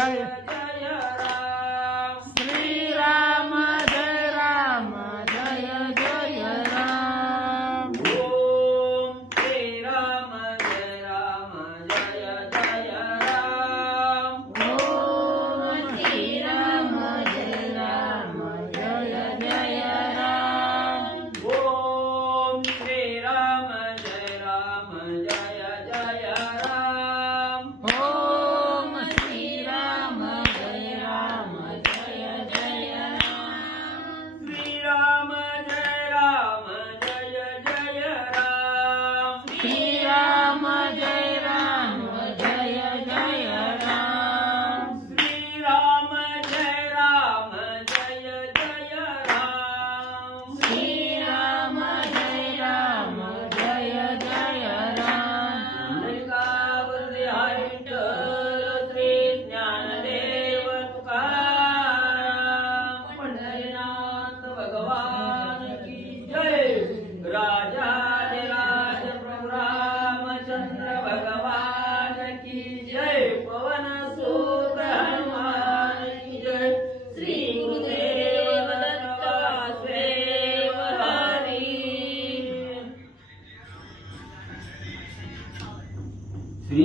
जय जय राम श्री राम जय जय राम ओम श्री राम जय जय राम ओम श्री राम जय जय राम ओम श्री राम जय जय राम ओम श्री राम जय जय राम श्री राम जय जय राम श्री राम जय जय राम श्री राम जय जय राम श्री राम जय जय राम पुंडलिकावरती हरी विठ्ठल श्री ज्ञानदेव तुकाराम पंढरीनाथ भगवान की जय राजाधिराज प्रभु रामचंद्र भगवान की जय पवन सुत हनुमान की जय श्री गुरुदेव दत्त वासुदेव हरी श्री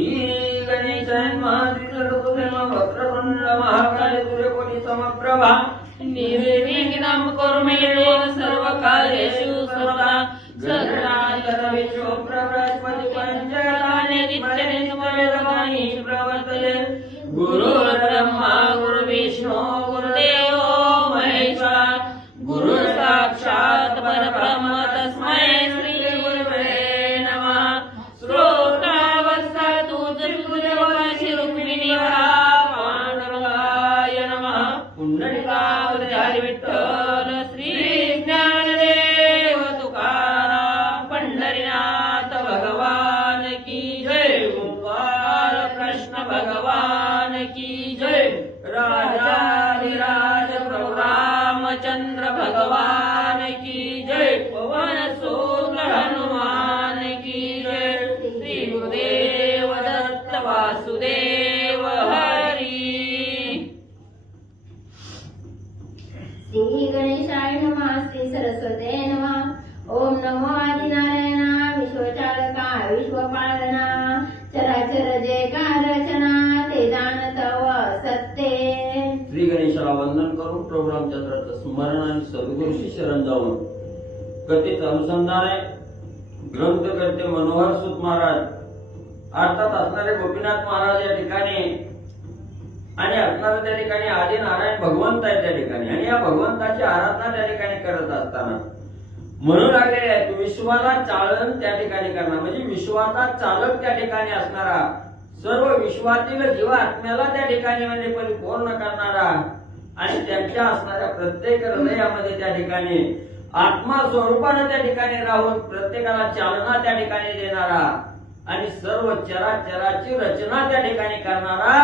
गणेशाय महात्रिलोकधर्म वक्रतुंड महाकाय सूर्यकोटि समप्रभा निर्विघ्नं कुरु मे देव सर्वकार्येषु सर्वदा सर्वत्र प्रवृत्ति पंचकानि नित्यं समवेदकानि प्रवर्तते गुरुर्ब्रह्मा गुरुर्विष्णु गुरुदेवो महेश्वरः गुरु साक्षात् परब्रह्म तस्मै श्री गुरवे नमः श्रोतावस्थातु त्रिभुजवासी रुक्मिणीवरा पांडुरंगाय नमः पुंडलिकावरती हरी विठ्ठल श्री ज्ञानदेव तुकाराम पंढरीनाथ भगवान की जय गोपाल कृष्ण भगवान की जय राजाधिराज प्रभु रामचंद्र भगवान की जय पवन सुत हनुमान की जय श्री गुरुदेव दत्त वासुदेव हरी श्री गणेशाय नमः श्री सरस्वते नमः ओम नमो आदिनारायणा विश्वचालका विश्वपालना चराचर जयकार रचना ते जाणत सत्ते श्री गणेशाला वंदन करून प्रभू रामचंद्राचं स्मरण आणि सद्गुरूशी शरण जाऊन कथेच अनुसंधान आहे. ग्रंथकर्ते मनोहर सूत महाराज अर्थात असणारे गोपीनाथ महाराज या ठिकाणी आणि असणारे त्या ठिकाणी आदी नारायण भगवंत आहे त्या ठिकाणी आणि या भगवंताची आराधना त्या ठिकाणी करत असताना म्हणू लागलेले आहे तू विश्वाला चालन त्या ठिकाणी करणार म्हणजे विश्वाचा चालक त्या ठिकाणी असणारा सर्व विश्वातील जीवात्म्याला त्या ठिकाणी म्हणजे परिपूर्ण करणारा आणि त्यांच्या असणाऱ्या प्रत्येक हृदयामध्ये त्या ठिकाणी आत्मा स्वरूपाने त्या ठिकाणी राहून प्रत्येकाला चालना त्या ठिकाणी देणारा आणि सर्व चराचराची रचना त्या ठिकाणी करणारा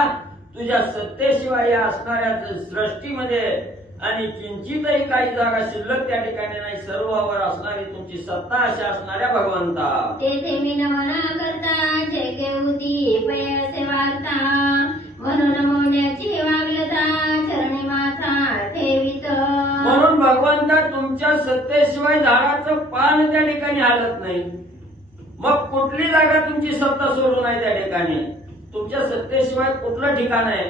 तुझ्या सत्तेशिवाय या असणाऱ्या सृष्टीमध्ये आणि किंचितही काही जागा शिल्लक त्या ठिकाणी नाही सर्वावर असणारी तुमची सत्ता अशा असणाऱ्या भगवंता तेथे मी नमन करता जेके होती पयसे वार्ता म्हणून नमवण्याची वागलता चरणी माथा ठेवित म्हणून भगवंता तुमच्या सत्तेशिवाय झाडाचं पान त्या ठिकाणी हालत नाही. मग कुठली जागा तुमची सत्ता सोडून आहे त्या ठिकाणी तुमच्या सत्तेशिवाय कुठलं ठिकाण आहे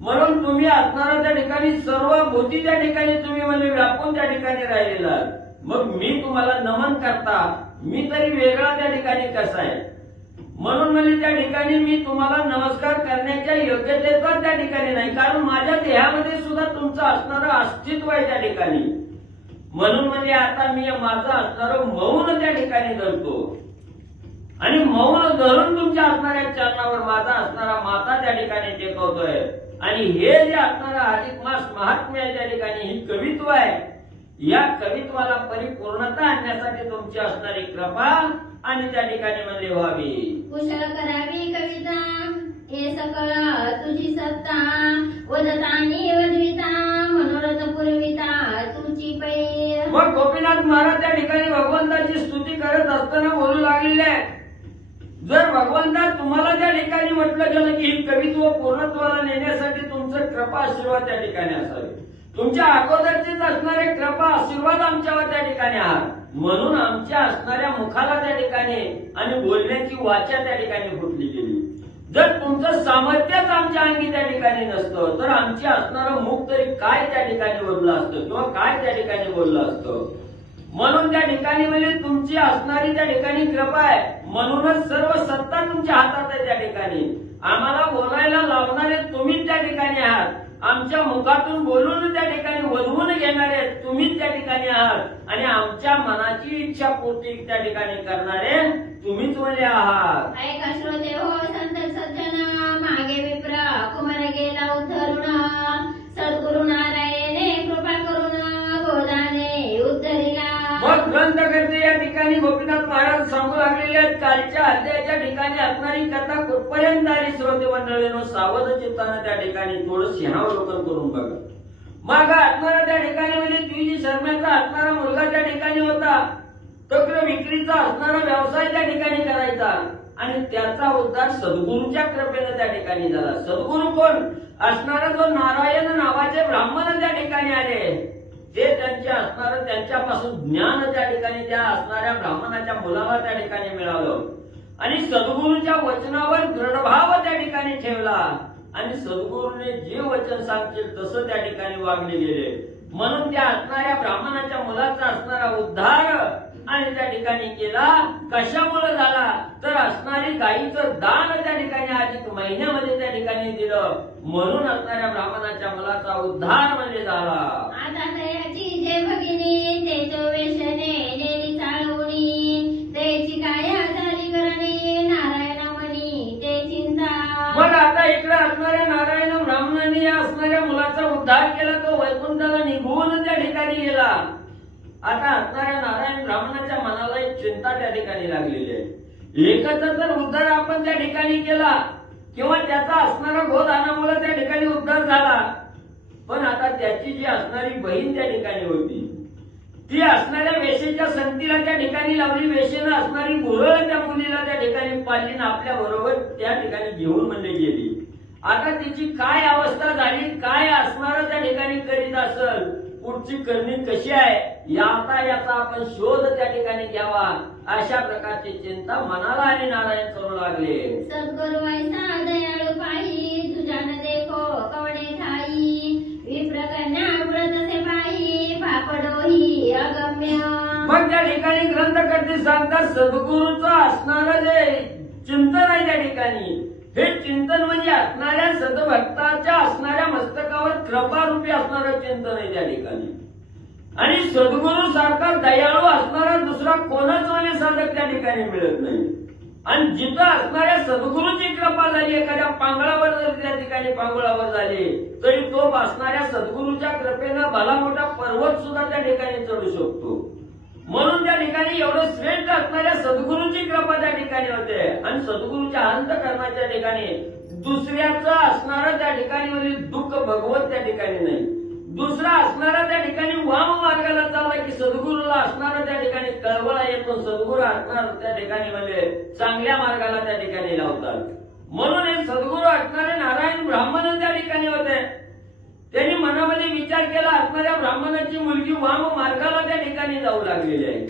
म्हणून तुम्ही असणारा त्या ठिकाणी सर्व भूती त्या ठिकाणी तुम्ही म्हणजे व्यापून त्या ठिकाणी राहिलेला मग मी तुम्हाला नमन करता मी तरी वेगळा त्या ठिकाणी कसा आहे म्हणून म्हणजे त्या ठिकाणी मी तुम्हाला नमस्कार करण्याच्या योग्यतेचा त्या ठिकाणी नाही कारण माझ्या देहामध्ये सुद्धा तुमचं असणारं अस्तित्व आहे त्या ठिकाणी म्हणून म्हणजे आता मी माझं असणारं मौन त्या ठिकाणी धरतो आणि मौन धरून तुमच्या असणाऱ्या चरणावर माझा असणारा माता त्या ठिकाणी टेकवतोय आणि हे जे असणारा अधिक मास महात्म्य आहे त्या ठिकाणी ही कवित्व आहे या कवित्वाला परिपूर्णता आणण्यासाठी तुमची असणारी कृपा आणि त्या ठिकाणी म्हणजे व्हावी कुशल करावी कविता हे सकळ तुझी सत्ता वदतानी वदविता मनोरथ पुरविता तुझी पैर मग गोपीनाथ महाराज त्या ठिकाणी भगवंताची स्तुती करत असताना बोलू लागलेले आहे जर भगवंता तुम्हाला त्या ठिकाणी म्हटलं गेलं की ही कवित्व पूर्णत्वाला नेण्यासाठी कृपा आशीर्वाद त्या ठिकाणी असावे. तुमच्या अगोदरचेच असणारे कृपा आशीर्वाद आमच्यावर त्या ठिकाणी आहात, म्हणून आमच्या असणाऱ्या मुखाला त्या ठिकाणी आणि बोलण्याची वाचा त्या ठिकाणी फुटली गेली. जर तुमचं सामर्थ्यच आमच्या अंगी त्या ठिकाणी नसतं तर आमची असणारं मुख तरी काय त्या ठिकाणी बोललं असतं किंवा काय त्या ठिकाणी बोललं असतं. म्हणून त्या ठिकाणी म्हणजे तुमची असणारी त्या ठिकाणी कृपा आहे, म्हणूनच सर्व सत्ता तुमच्या हातात आहे. त्या ठिकाणी आम्हाला बोलायला लावणारे तुम्हीच त्या ठिकाणी आहात, आमच्या मुखातून बोलून त्या ठिकाणी वधवून घेणारे तुम्हीच त्या ठिकाणी आहात आणि आमच्या मनाची इच्छा पूर्ती त्या ठिकाणी करणारे तुम्हीच म्हणजे आहात. ऐका श्रोते हो संत सज्जन, मागे विप्र कुमार गेला उद्धरुण, सद्गुरु नारायणे कृपा करून गोदाने उद्धरिला. मग ग्रंथकर्ते या ठिकाणी गोपीनाथ महाराज सांगू लागलेले आहेत. कालच्या अध्यायाच्या ठिकाणी असणारी कथा कुठपर्यंत आली श्रोते मंडळींनो, सावध चित्तानं त्या ठिकाणी थोडं सिंहावलोकन करून बघा. मग असणारा त्या ठिकाणी म्हणजे तुझी शर्मेचा असणारा मुलगा त्या ठिकाणी होता, तक्र विक्रीचा असणारा व्यवसाय त्या ठिकाणी करायचा आणि त्याचा उद्धार सद्गुरूच्या कृपेने त्या ठिकाणी झाला. सद्गुरू कोण? असणारा जो नारायण नावाचे ब्राह्मण त्या ठिकाणी आले, ते त्यांचे असणारं त्यांच्यापासून ज्ञान त्या ठिकाणी त्या असणाऱ्या ब्राह्मणाच्या मुलाला त्या ठिकाणी मिळालं आणि सद्गुरूच्या वचनावर दृढभाव त्या ठिकाणी ठेवला आणि सद्गुरूने जे वचन सांगतील तसं त्या ठिकाणी वागले गेले. म्हणून त्या असणाऱ्या ब्राह्मणाच्या मुलाचा असणारा उद्धार आणि त्या ठिकाणी केला. कशामुळे झाला तर असणारी गायीचं दान त्या ठिकाणी अधिक महिन्यामध्ये त्या ठिकाणी दिलं, म्हणून असणाऱ्या ब्राह्मणाच्या मुलाचा उद्धार म्हणजे झाला. आता तयाची जे भगिनी तेच वेशने नेली चालवणी, त्याची काया झाली करणे नारायण म्हणी ते चिंता. मग आता इकडे असणाऱ्या नारायण ब्राह्मणाने या असणाऱ्या मुलाचा उद्धार केला, तो वैकुंठाला निघून त्या ठिकाणी गेला. आता असणाऱ्या नारायण ब्राह्मणाच्या मनाला एक चिंता त्या ठिकाणी लागलेली आहे. एकच जर उद्धार आपण त्या ठिकाणी केला किंवा त्याचा असणारा गोदानामुळे त्या ठिकाणी उद्धार झाला, पण आता त्याची जी असणारी बहीण त्या ठिकाणी होती ती असणाऱ्या वेशेच्या संगतीला त्या ठिकाणी लावली, वेशेनं असणारी गुरळ त्या मुलीला त्या ठिकाणी पाळली ना आपल्या बरोबर त्या ठिकाणी घेऊन म्हणजे गेली. आता तिची काय अवस्था झाली, काय असणार त्या ठिकाणी करीत असेल, पुढची करणी कशी आहे याचा आपण शोध त्या ठिकाणी घ्यावा, अशा प्रकारची चिंता मनाला आणि नारायण करू लागले. सद्गुरु ऐसा दयाळू पाही, तुझ्यान देखो कवडे ठाई, विप्र कन्या व्रत से पाही, पापडोही अगम्य. मग त्या ठिकाणी ग्रंथकर्ते सांगतात सद्गुरूचं असणारं जे चिंतन आहे त्या ठिकाणी, हे चिंतन म्हणजे असणाऱ्या सद्भक्ताच्या असणाऱ्या मस्तकावर कृपारूपी असणारं चिंतन आहे त्या ठिकाणी. आणि सद्गुरू सारखा दयाळू असणारा दुसरा कोणाच म्हणजे साधक त्या ठिकाणी मिळत नाही. आणि जिथं असणाऱ्या सद्गुरूची कृपा झाली, एखाद्या पांगळावर जर त्या ठिकाणी पांगुळावर झाली तरी तो असणाऱ्या सद्गुरूच्या कृपेनं भला मोठा पर्वत सुद्धा त्या ठिकाणी चढू शकतो. म्हणून त्या ठिकाणी एवढं श्रेष्ठ असणाऱ्या सद्गुरूची कृपा त्या ठिकाणी होते आणि सद्गुरूच्या अंतःकरणाच्या ठिकाणी दुसऱ्याचं असणारं त्या ठिकाणी म्हणजे दुःख भगवत त्या ठिकाणी नाही. दुसरा असणारा त्या ठिकाणी वाम मार्गाला चालला की सद्गुरूला असणारा त्या ठिकाणी कळवळा येतो, सद्गुरू असणार त्या ठिकाणी म्हणजे चांगल्या मार्गाला त्या ठिकाणी लावतात. म्हणून हे सद्गुरू असणारे नारायण ब्राह्मण त्या ठिकाणी होते. त्यांनी मनामध्ये विचार केला, असणाऱ्या ब्राह्मणाची मुलगी वाम मार्गाला त्या ठिकाणी जाऊ लागलेली आहे,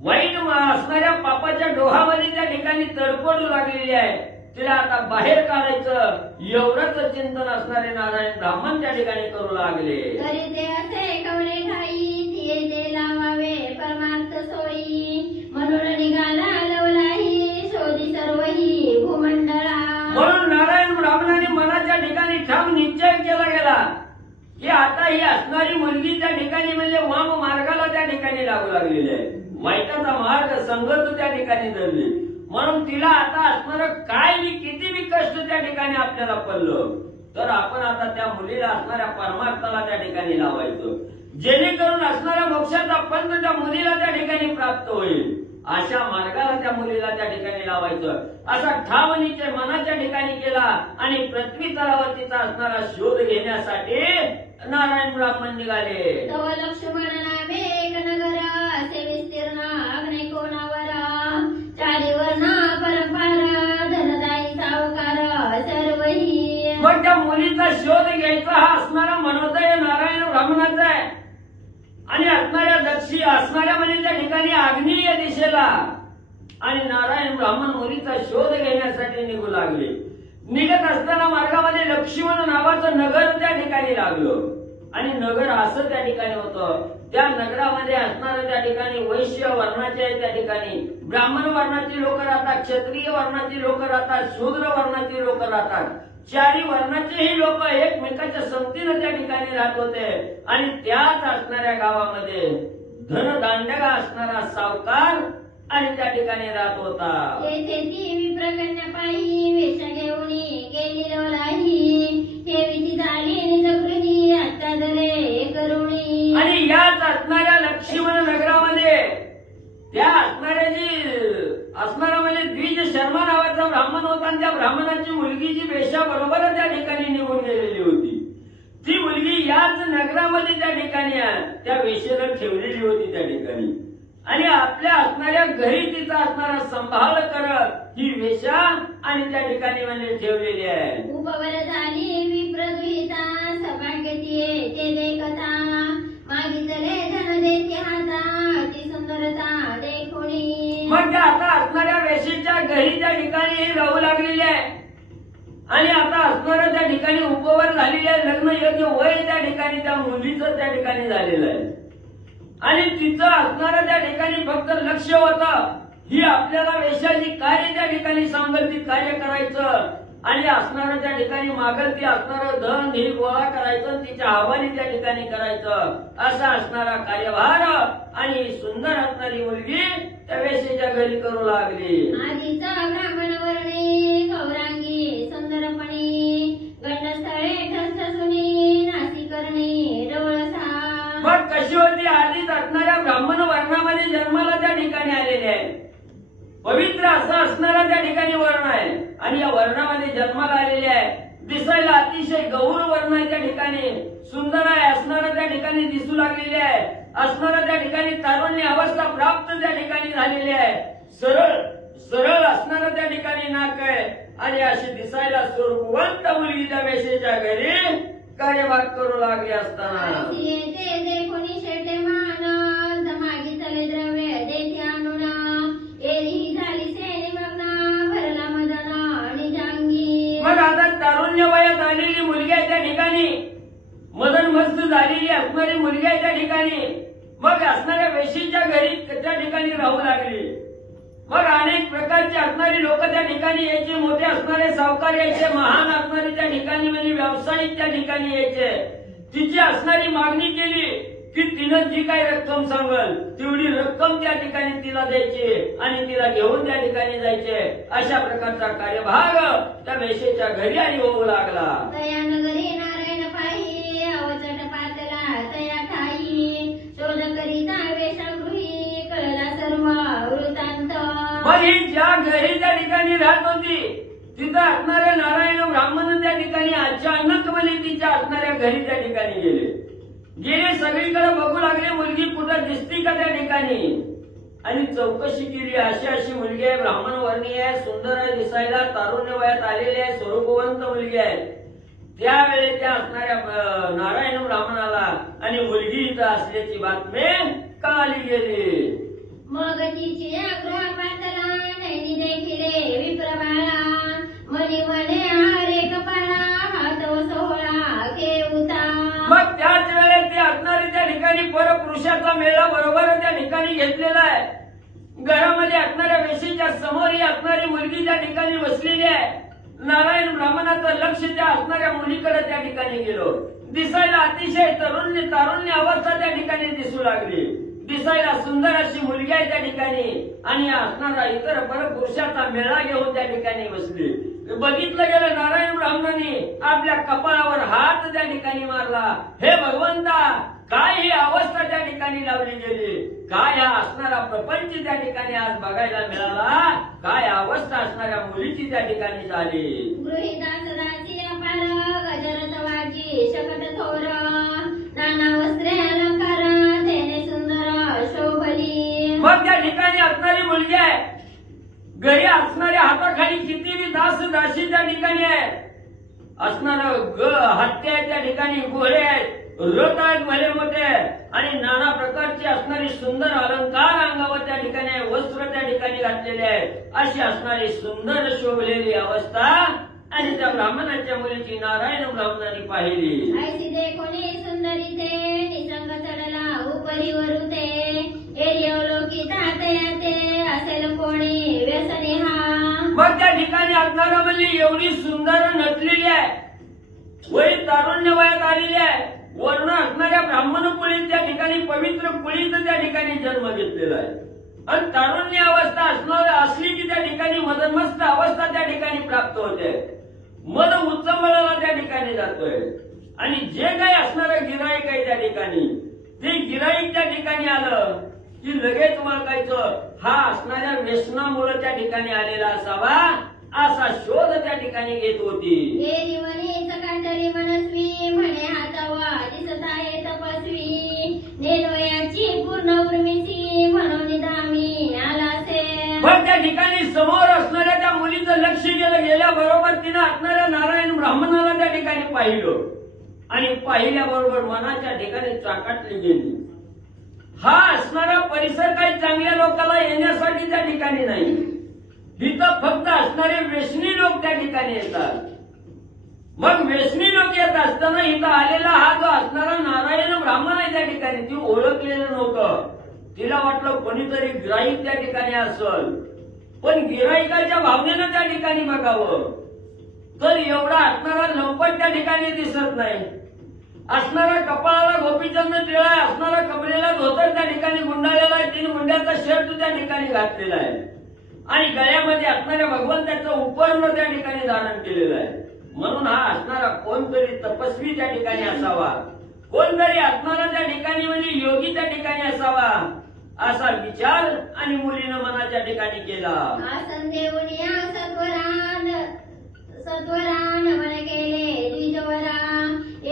वाईट असणाऱ्या पापाच्या डोहामध्ये त्या ठिकाणी तडपडू लागलेली आहे, तिला आता बाहेर काढायचं एवढंच चिंतन असणारे नारायण ब्राह्मण त्या ठिकाणी करू लागले. तरी ते असे कवडे ठाई, ते लावावे परमार्थ सोयी, म्हणून निघाला लवलाही शोधी सर्वही भूमंडळा. म्हणून नारायण ब्राह्मणाने मनाच्या ठिकाणी ठाम निश्चय केला गेला की आता ही असणारी मुलगी त्या ठिकाणी म्हणजे वाम मार्गाला त्या ठिकाणी लागू लागलेली आहे, वाईटाचा मार्ग संगत त्या ठिकाणी धरली. म्हणून तिला आता असणारं काय बी किती बी कष्ट त्या ठिकाणी आपल्याला पडलं तर आपण आता त्या मुलीला असणाऱ्या परमार्थाला त्या ठिकाणी लावायचं, जेणेकरून असणाऱ्या मोक्षाचा पंथ त्या मुलीला त्या ठिकाणी प्राप्त होईल, अशा मार्गाला त्या मुलीला त्या ठिकाणी लावायचं. असा ठाम निश्चय मनाच्या ठिकाणी केला आणि पृथ्वी तलावरतीचा असणारा शोध घेण्यासाठी नारायण ब्राह्मण निघाले. तव लक्ष्मण नामे एक नगर, असे विस्तीर्ण अग्नि कोणावर, चारी वर्ण परंपार धनदायी सावकार सर्वही. मग त्या मुलीचा शोध घ्यायचा असणारा मनोदय नारायण ब्राह्मणाचा आहे आणि असणाऱ्या दक्षी असणाऱ्या म्हणजे त्या ठिकाणी आग्नेय दिशेला आणि नारायण ब्राह्मण मुलीचा शोध घेण्यासाठी निघू लागले. निघत असताना मार्गामध्ये लक्ष्मण नावाचं नगर त्या ठिकाणी लागलं आणि नगर असं त्या ठिकाणी होतं. त्या नगरामध्ये असणारं त्या ठिकाणी वैश्य वर्णाचे त्या ठिकाणी ब्राह्मण वर्णाची लोक राहतात, क्षत्रिय वर्णाची लोक राहतात, शूद्र वर्णाची लोक राहतात. चारी वर्णाचेही लोक एकमेकाच्या संगतीनं त्या ठिकाणी राहत होते आणि त्याच असणाऱ्या गावामध्ये धनदांडगा असणारा सावकार आणि त्या ठिकाणी राहत होता. तेथे ती विप्रकन्या पायी वेश घेऊन गेली लोलाही, हे विधी झाली निजकृती आता जरे करुणी. आणि याच असणाऱ्या लक्ष्मण नगरामध्ये त्या असणाऱ्या असणारा म्हणजे द्विज शर्मा नावाचा ब्राह्मण होता आणि त्या ब्राह्मणाची मुलगी जी वेशा बरोबर त्या ठिकाणी निघून गेलेली होती. ती मुलगी याच नगरामध्ये त्या ठिकाणी त्या वेशेला ठेवलेली होती त्या ठिकाणी आणि आपल्या असणाऱ्या घरी तिचा असणारा संभाळ करत ही वेशा आणि त्या ठिकाणी म्हणजे ठेवलेली आहे. उपवर झाली विप्रदुहिता सभागती ते देखता, मागितले धन देते हाता ती सुंदरता देखुणी. मग त्या आता असणाऱ्या वेशीच्या घरी त्या ठिकाणी राहू लागलेली आहे आणि आता असणाऱ्या त्या ठिकाणी उपवर झालेली आहे. लग्न योग्य वय त्या ठिकाणी त्या मुलीचं त्या ठिकाणी झालेलं आहे आणि तिचं असणारं त्या ठिकाणी फक्त लक्ष होतं ही आपल्याला वेशाची कार्य त्या ठिकाणी सांगल ती कार्य करायचं आणि असणारं त्या ठिकाणी मागल ती असणारं धन हे गोळा करायचं, तिच्या हवाली त्या ठिकाणी करायचं असा असणारा कार्यभार आणि सुंदर असणारी मुलगी त्या वेशेच्या घरी करू लागली. आधीचा ब्राह्मण वर्णे गौरांगी सुंदरपणी, गंडस्थळे ठसठसुनी नासी करणे डोळसा. मग कशी होती आधीच असणाऱ्या ब्राह्मण वर्णामध्ये जन्माला त्या ठिकाणी आलेले आहे. पवित्र असं असणारा त्या ठिकाणी वर्ण आहे आणि या वर्णामध्ये जन्माला आलेले आहे. दिसायला अतिशय गौर वर्ण आहे त्या ठिकाणी, सुंदर आहे असणारा त्या ठिकाणी दिसू लागलेले आहे. असणारा त्या ठिकाणी तारुण्य अवस्था प्राप्त त्या ठिकाणी झालेली आहे. सरळ सरळ असणारा त्या ठिकाणी नाक आहे आणि अशी दिसायला सुरवंत मुलगी त्या वेशेच्या घरी कार्यभाग करू लागली असताना ते देखुनी शेटे मान मागितले द्रव्य देते आणून, एरी झाली सेनी मग्न भरला मदन निजांगी. मग आता तारुण्य वयात आलेली मुलगी आहे त्या ठिकाणी, मदन मस्त झालेली असणारी मुलगी आहे त्या ठिकाणी. मग असणाऱ्या वेशीच्या घरी त्या ठिकाणी राहू लागली. मग अनेक प्रकारचे असणारी लोक त्या ठिकाणी यायचे, मोठे असणारे सावकार यायचे, महान असणारे त्या ठिकाणी म्हणजे व्यावसायिक त्या ठिकाणी यायचे. तिची असणारी मागणी केली की तिनं जी काही रक्कम सांगल तेवढी रक्कम त्या ठिकाणी तिला द्यायची आणि तिला घेऊन त्या ठिकाणी जायचे. अशा प्रकारचा कार्यभाग त्या वेशेच्या घरी आणि होऊ लागला. तया नगरी नारायण पाही अवचट पातला तया ठाई, शोध करीता वेशगृही कळला सर्व वृत्तांत. मग ही ज्या घरी त्या ठिकाणी राहत होती तिथं असणारे नारायण ब्राह्मण त्या ठिकाणी अचानक म्हणजे तिच्या असणाऱ्या घरी त्या ठिकाणी गेले. सगळीकडे बघू लागले मुलगी कुठं दिसती का त्या ठिकाणी आणि चौकशी केली. अशी मुलगी आहे, ब्राह्मण वर्णीय आहे, सुंदर आहे दिसायला, तारुण्य वयात आलेली आहे, स्वरूपवंत मुलगी आहे. त्यावेळी त्या असणाऱ्या नारायण ब्राह्मणाला आणि मुलगी इथं असल्याची बातमी कळाली गेली. मग तिची गृहपातला नैनी देखिले विप्रबाळा, मनी मने हारे कपाळा हात सोहळा केवता. मग त्याच वेळेस ती असणारी त्या ठिकाणी परपुरुषाचा मेळा बरोबर त्या ठिकाणी घेतलेला आहे. घरामध्ये असणाऱ्या वेशीच्या समोर ही असणारी मुलगी त्या ठिकाणी बसलेली आहे. नारायण ब्राह्मणाचं लक्ष त्या असणाऱ्या मुलीकडे त्या ठिकाणी गेलो. दिसायला अतिशय तारुण्य अवस्था त्या ठिकाणी दिसू लागली. दिसायला सुंदर अशी मुलगी आहे त्या ठिकाणी आणि असणारा इतर परपुरुषाचा मेळा घेऊन त्या ठिकाणी बसली. बघितलं गेलं नारायण ब्राह्मणाने आपल्या कपाळावर हात त्या ठिकाणी मारला. हे भगवंता, काय ही अवस्था त्या ठिकाणी लावली गेली, काय हा असणारा प्रपंच त्या ठिकाणी आज बघायला मिळाला, काय अवस्था असणाऱ्या मुलीची त्या ठिकाणी झाली. गृहिता सदाची अपार गजरतवाची शकट थोर, नाना वस्त्रे अलंकार तेने सुंदर शोभली. मग त्या ठिकाणी असणारी मुलगी आहे, घरी असणाऱ्या हाताखाली कितीही दास दासी त्या ठिकाणी आहे. असणार हत्या आहेत त्या ठिकाणी, घोडे आहेत, रथ आहेत भले मोठे आणि नाना प्रकारचे असणारे सुंदर अलंकार अंगावर त्या ठिकाणी आहे, वस्त्र त्या ठिकाणी घातलेले आहेत. अशी असणारी सुंदर शोभलेली अवस्था आणि त्या ब्राह्मणाच्या मुलीची नारायण ब्राह्मणाने पाहिली. ऐसी देखोनी सुंदरी ते निसंग चढला उपरी वरुते एरियवलोकी तातयाते असेल कोणी व्यसनी हा. मग त्या ठिकाणी असणारा म्हणजे एवढी सुंदर नटलेली आहे, वय तारुण्य वयात आलेली आहे, वर्ण असणाऱ्या ब्राह्मण कुळीत त्या ठिकाणी पवित्र कुळीत त्या ठिकाणी जन्म घेतलेला आहे आणि तारुण्य अवस्था असणार असली की त्या ठिकाणी मदनमस्त अवस्था त्या ठिकाणी प्राप्त होते, मद उच्चमळाला त्या ठिकाणी जातोय आणि जे काही असणारं गिराईक आहे त्या ठिकाणी ते गिराईक त्या ठिकाणी आलं की लगेच ओळखायचं हा असणाऱ्या व्यसनामुळे त्या ठिकाणी आलेला असावा असा शोध त्या ठिकाणी घेत होती. एरी म्हणे चकाटरी मनस्वी म्हणे हातावा दिसत आहे तपस्वी नेनवयाची पूर्ण उर्मिसी म्हणून दामी आला असे. पण त्या ठिकाणी समोर असणाऱ्या त्या मुलीचं लक्ष गेल्याबरोबर तिनं असणाऱ्या नारायण ब्राह्मणाला त्या ठिकाणी पाहिलं आणि पाहिल्याबरोबर मनाच्या ठिकाणी चाकाटली गेली. हा असणारा परिसर काही चांगल्या लोकांना येण्यासाठी त्या ठिकाणी नाही, इथं फक्त असणारे व्यसनी लोक त्या ठिकाणी येतात. मग व्यसनी लोक येत असताना इथं आलेला हा जो असणारा नारायण ब्राह्मण आहे त्या ठिकाणी ती ओळखलेलं नव्हतं. तिला वाटलं कोणीतरी गिराईक त्या ठिकाणी असल, पण गिराईकाच्या भावनेनं त्या ठिकाणी बघावं तर एवढा असणारा लंपट त्या ठिकाणी दिसत नाही. असणारा कपाळाला गोपीचंद टिळा आहे, असणारा कमरेला धोतर त्या ठिकाणी गुंडाळलेला आहे, 3 गुंड्याचा शर्ट त्या ठिकाणी घातलेला आहे आणि गळ्यामध्ये असणाऱ्या भगवंताचं उपर्ण त्या ठिकाणी धारण केलेलं आहे. म्हणून हा असणारा कोणतरी तपस्वी त्या ठिकाणी असावा, कोणतरी असणारा त्या ठिकाणी म्हणजे योगी त्या ठिकाणी असावा असा विचार आणि मुलीनं मनाच्या ठिकाणी केला. आसन देऊन या सत्वरान मन केले द्विजवरा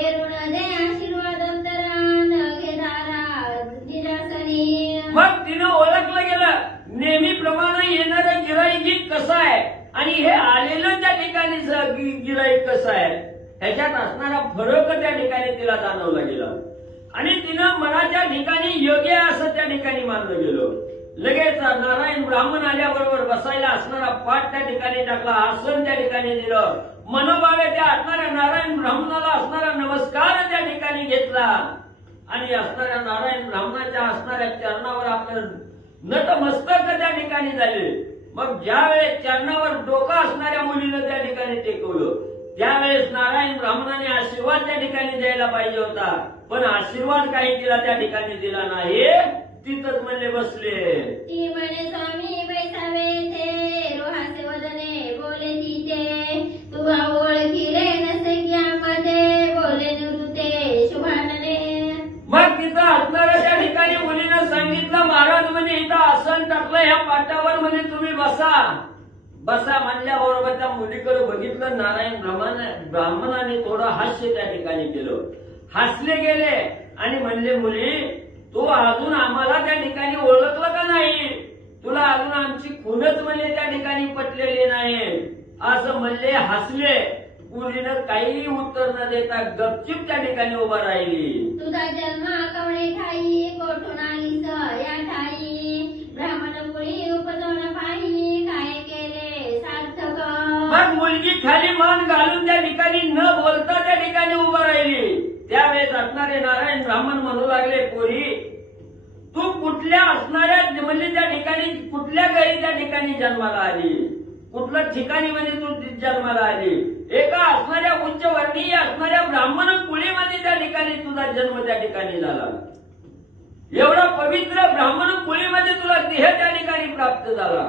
एरुण दे आशीर्वाद अंतरान घेधारा जिरासनी. मग तिनं ओळखलं गेलं नेहमीप्रमाणे येणारं गिराईक कसं आहे आणि हे आलेलं त्या ठिकाणी गिराईक कसं आहे ह्याच्यात असणारा फरक त्या ठिकाणी तिला जाणवला गेला आणि तिनं मनाच्या ठिकाणी योग्य असं त्या ठिकाणी मानलं गेलं. लगेच नारायण ब्राह्मण आल्याबरोबर बसायला असणारा पाठ त्या ठिकाणी टाकला, आसन त्या ठिकाणी दिलं, मनोभावे त्या असणाऱ्या नारायण ब्राह्मणाला असणारा नमस्कार त्या ठिकाणी घेतला आणि असणाऱ्या नारायण ब्राह्मणाच्या असणाऱ्या चरणावर आपलं नतमस्तक त्या ठिकाणी झाले. मग ज्या वेळेस चरणावर डोकं असणाऱ्या मुलीनं त्या ठिकाणी टेकवलं त्यावेळेस नारायण ब्राह्मणाने आशीर्वाद त्या ठिकाणी द्यायला पाहिजे होता, पण आशीर्वाद काही तिला त्या ठिकाणी दिला नाही, तिथंच म्हणले बसले. ती म्हणे स्वामी बैसावे ते रोहाचे वदने बोले तिथे तुला ओळखिले नसे की आमध्ये बोले निवृत्ते शुभानने. मग तिथं असणाऱ्या त्या ठिकाणी मुलीनं सांगितलं महाराज म्हणे इथं आसन टाकलं ह्या पाटावर म्हणे तुम्ही बसा. बसा म्हणल्याबरोबर त्या मुलीकडे बघितलं नारायण ब्राह्मणाने थोडं हास्य त्या ठिकाणी केलं, हसले गेले आणि म्हणले मुली तू अजून आम्हाला त्या ठिकाणी ओळखलं का नाही, तुला अजून आमची खूनच म्हणले त्या ठिकाणी पटलेली नाही असं म्हणले, हसले. मुलीनं काही उत्तर न देता गपचिप त्या ठिकाणी उभा राहिली. तुझा जन्म कवणे ठाई कोठून आलीस या ठाई ब्राह्मण मुली उपजवण पाही काय केले सार्थक. मग मुलगी खाली मान घालून त्या ठिकाणी न बोलता त्या ठिकाणी उभा राहिली. त्यावेळेस असणारे नारायण ब्राह्मण म्हणू लागले पोरी तू कुठल्या असणाऱ्या म्हणजे त्या ठिकाणी कुठल्या घरी त्या ठिकाणी जन्माला आली, कुठल्या ठिकाणी म्हणजे तू जन्माला आली. एका असणाऱ्या उच्च वर्णीय असणाऱ्या ब्राह्मण कुळीमध्ये त्या ठिकाणी तुझा जन्म त्या ठिकाणी झाला. एवढा पवित्र ब्राह्मण कुळीमध्ये तुला देह त्या ठिकाणी प्राप्त झाला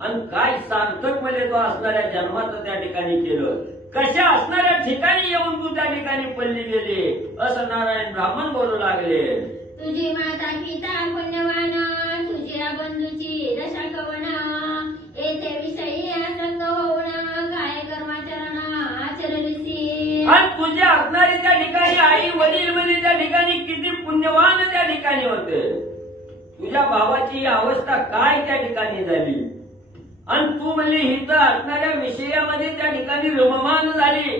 आणि काय सार्थक म्हणजे तो असणाऱ्या जन्माचं त्या ठिकाणी केलं, कशा असणाऱ्या ठिकाणी येऊन तू त्या ठिकाणी पडली गेली असं नारायण ब्राह्मण बोलू लागले. तुझी माता पिता पुण्यवान तुझ्या बंधूची दशा कवण येथे विषयी आसक्त होऊन काय कर्माचरण आचरलीसी. आणि तुझ्या असणारी त्या ठिकाणी आई वडील म्हणजे त्या ठिकाणी किती पुण्यवान त्या ठिकाणी होते, तुझ्या भावाची अवस्था काय त्या ठिकाणी झाली आणि तू म्हणजे हिथं असणाऱ्या विषयामध्ये त्या ठिकाणी रममान झाली.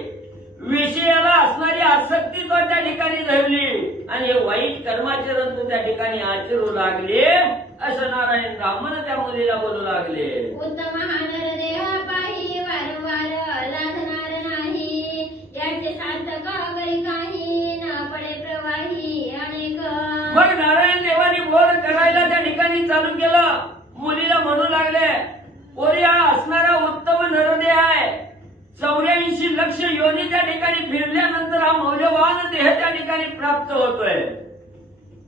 विषयाला असणारी आसक्ती तो त्या ठिकाणी धरली आणि हे वाईट कर्माचरण तू त्या ठिकाणी आचरू लागले असं नारायण ब्राह्मण त्या मुलीला बोलू लागले. उत्तम हा नरदेह पाही वारंवार लाधणार नाही, याचे सार्थक करी काही न पडे प्रवाही अनेक. मग नारायण देवानी बोध करायला त्या ठिकाणी चालू केलं. मुलीला म्हणू लागले, पोरी हा असणारा उत्तम नरदेह आहे. 84 लक्ष योनी त्या ठिकाणी फिरल्यानंतर हा मौल्यवान देह त्या ठिकाणी प्राप्त होतोय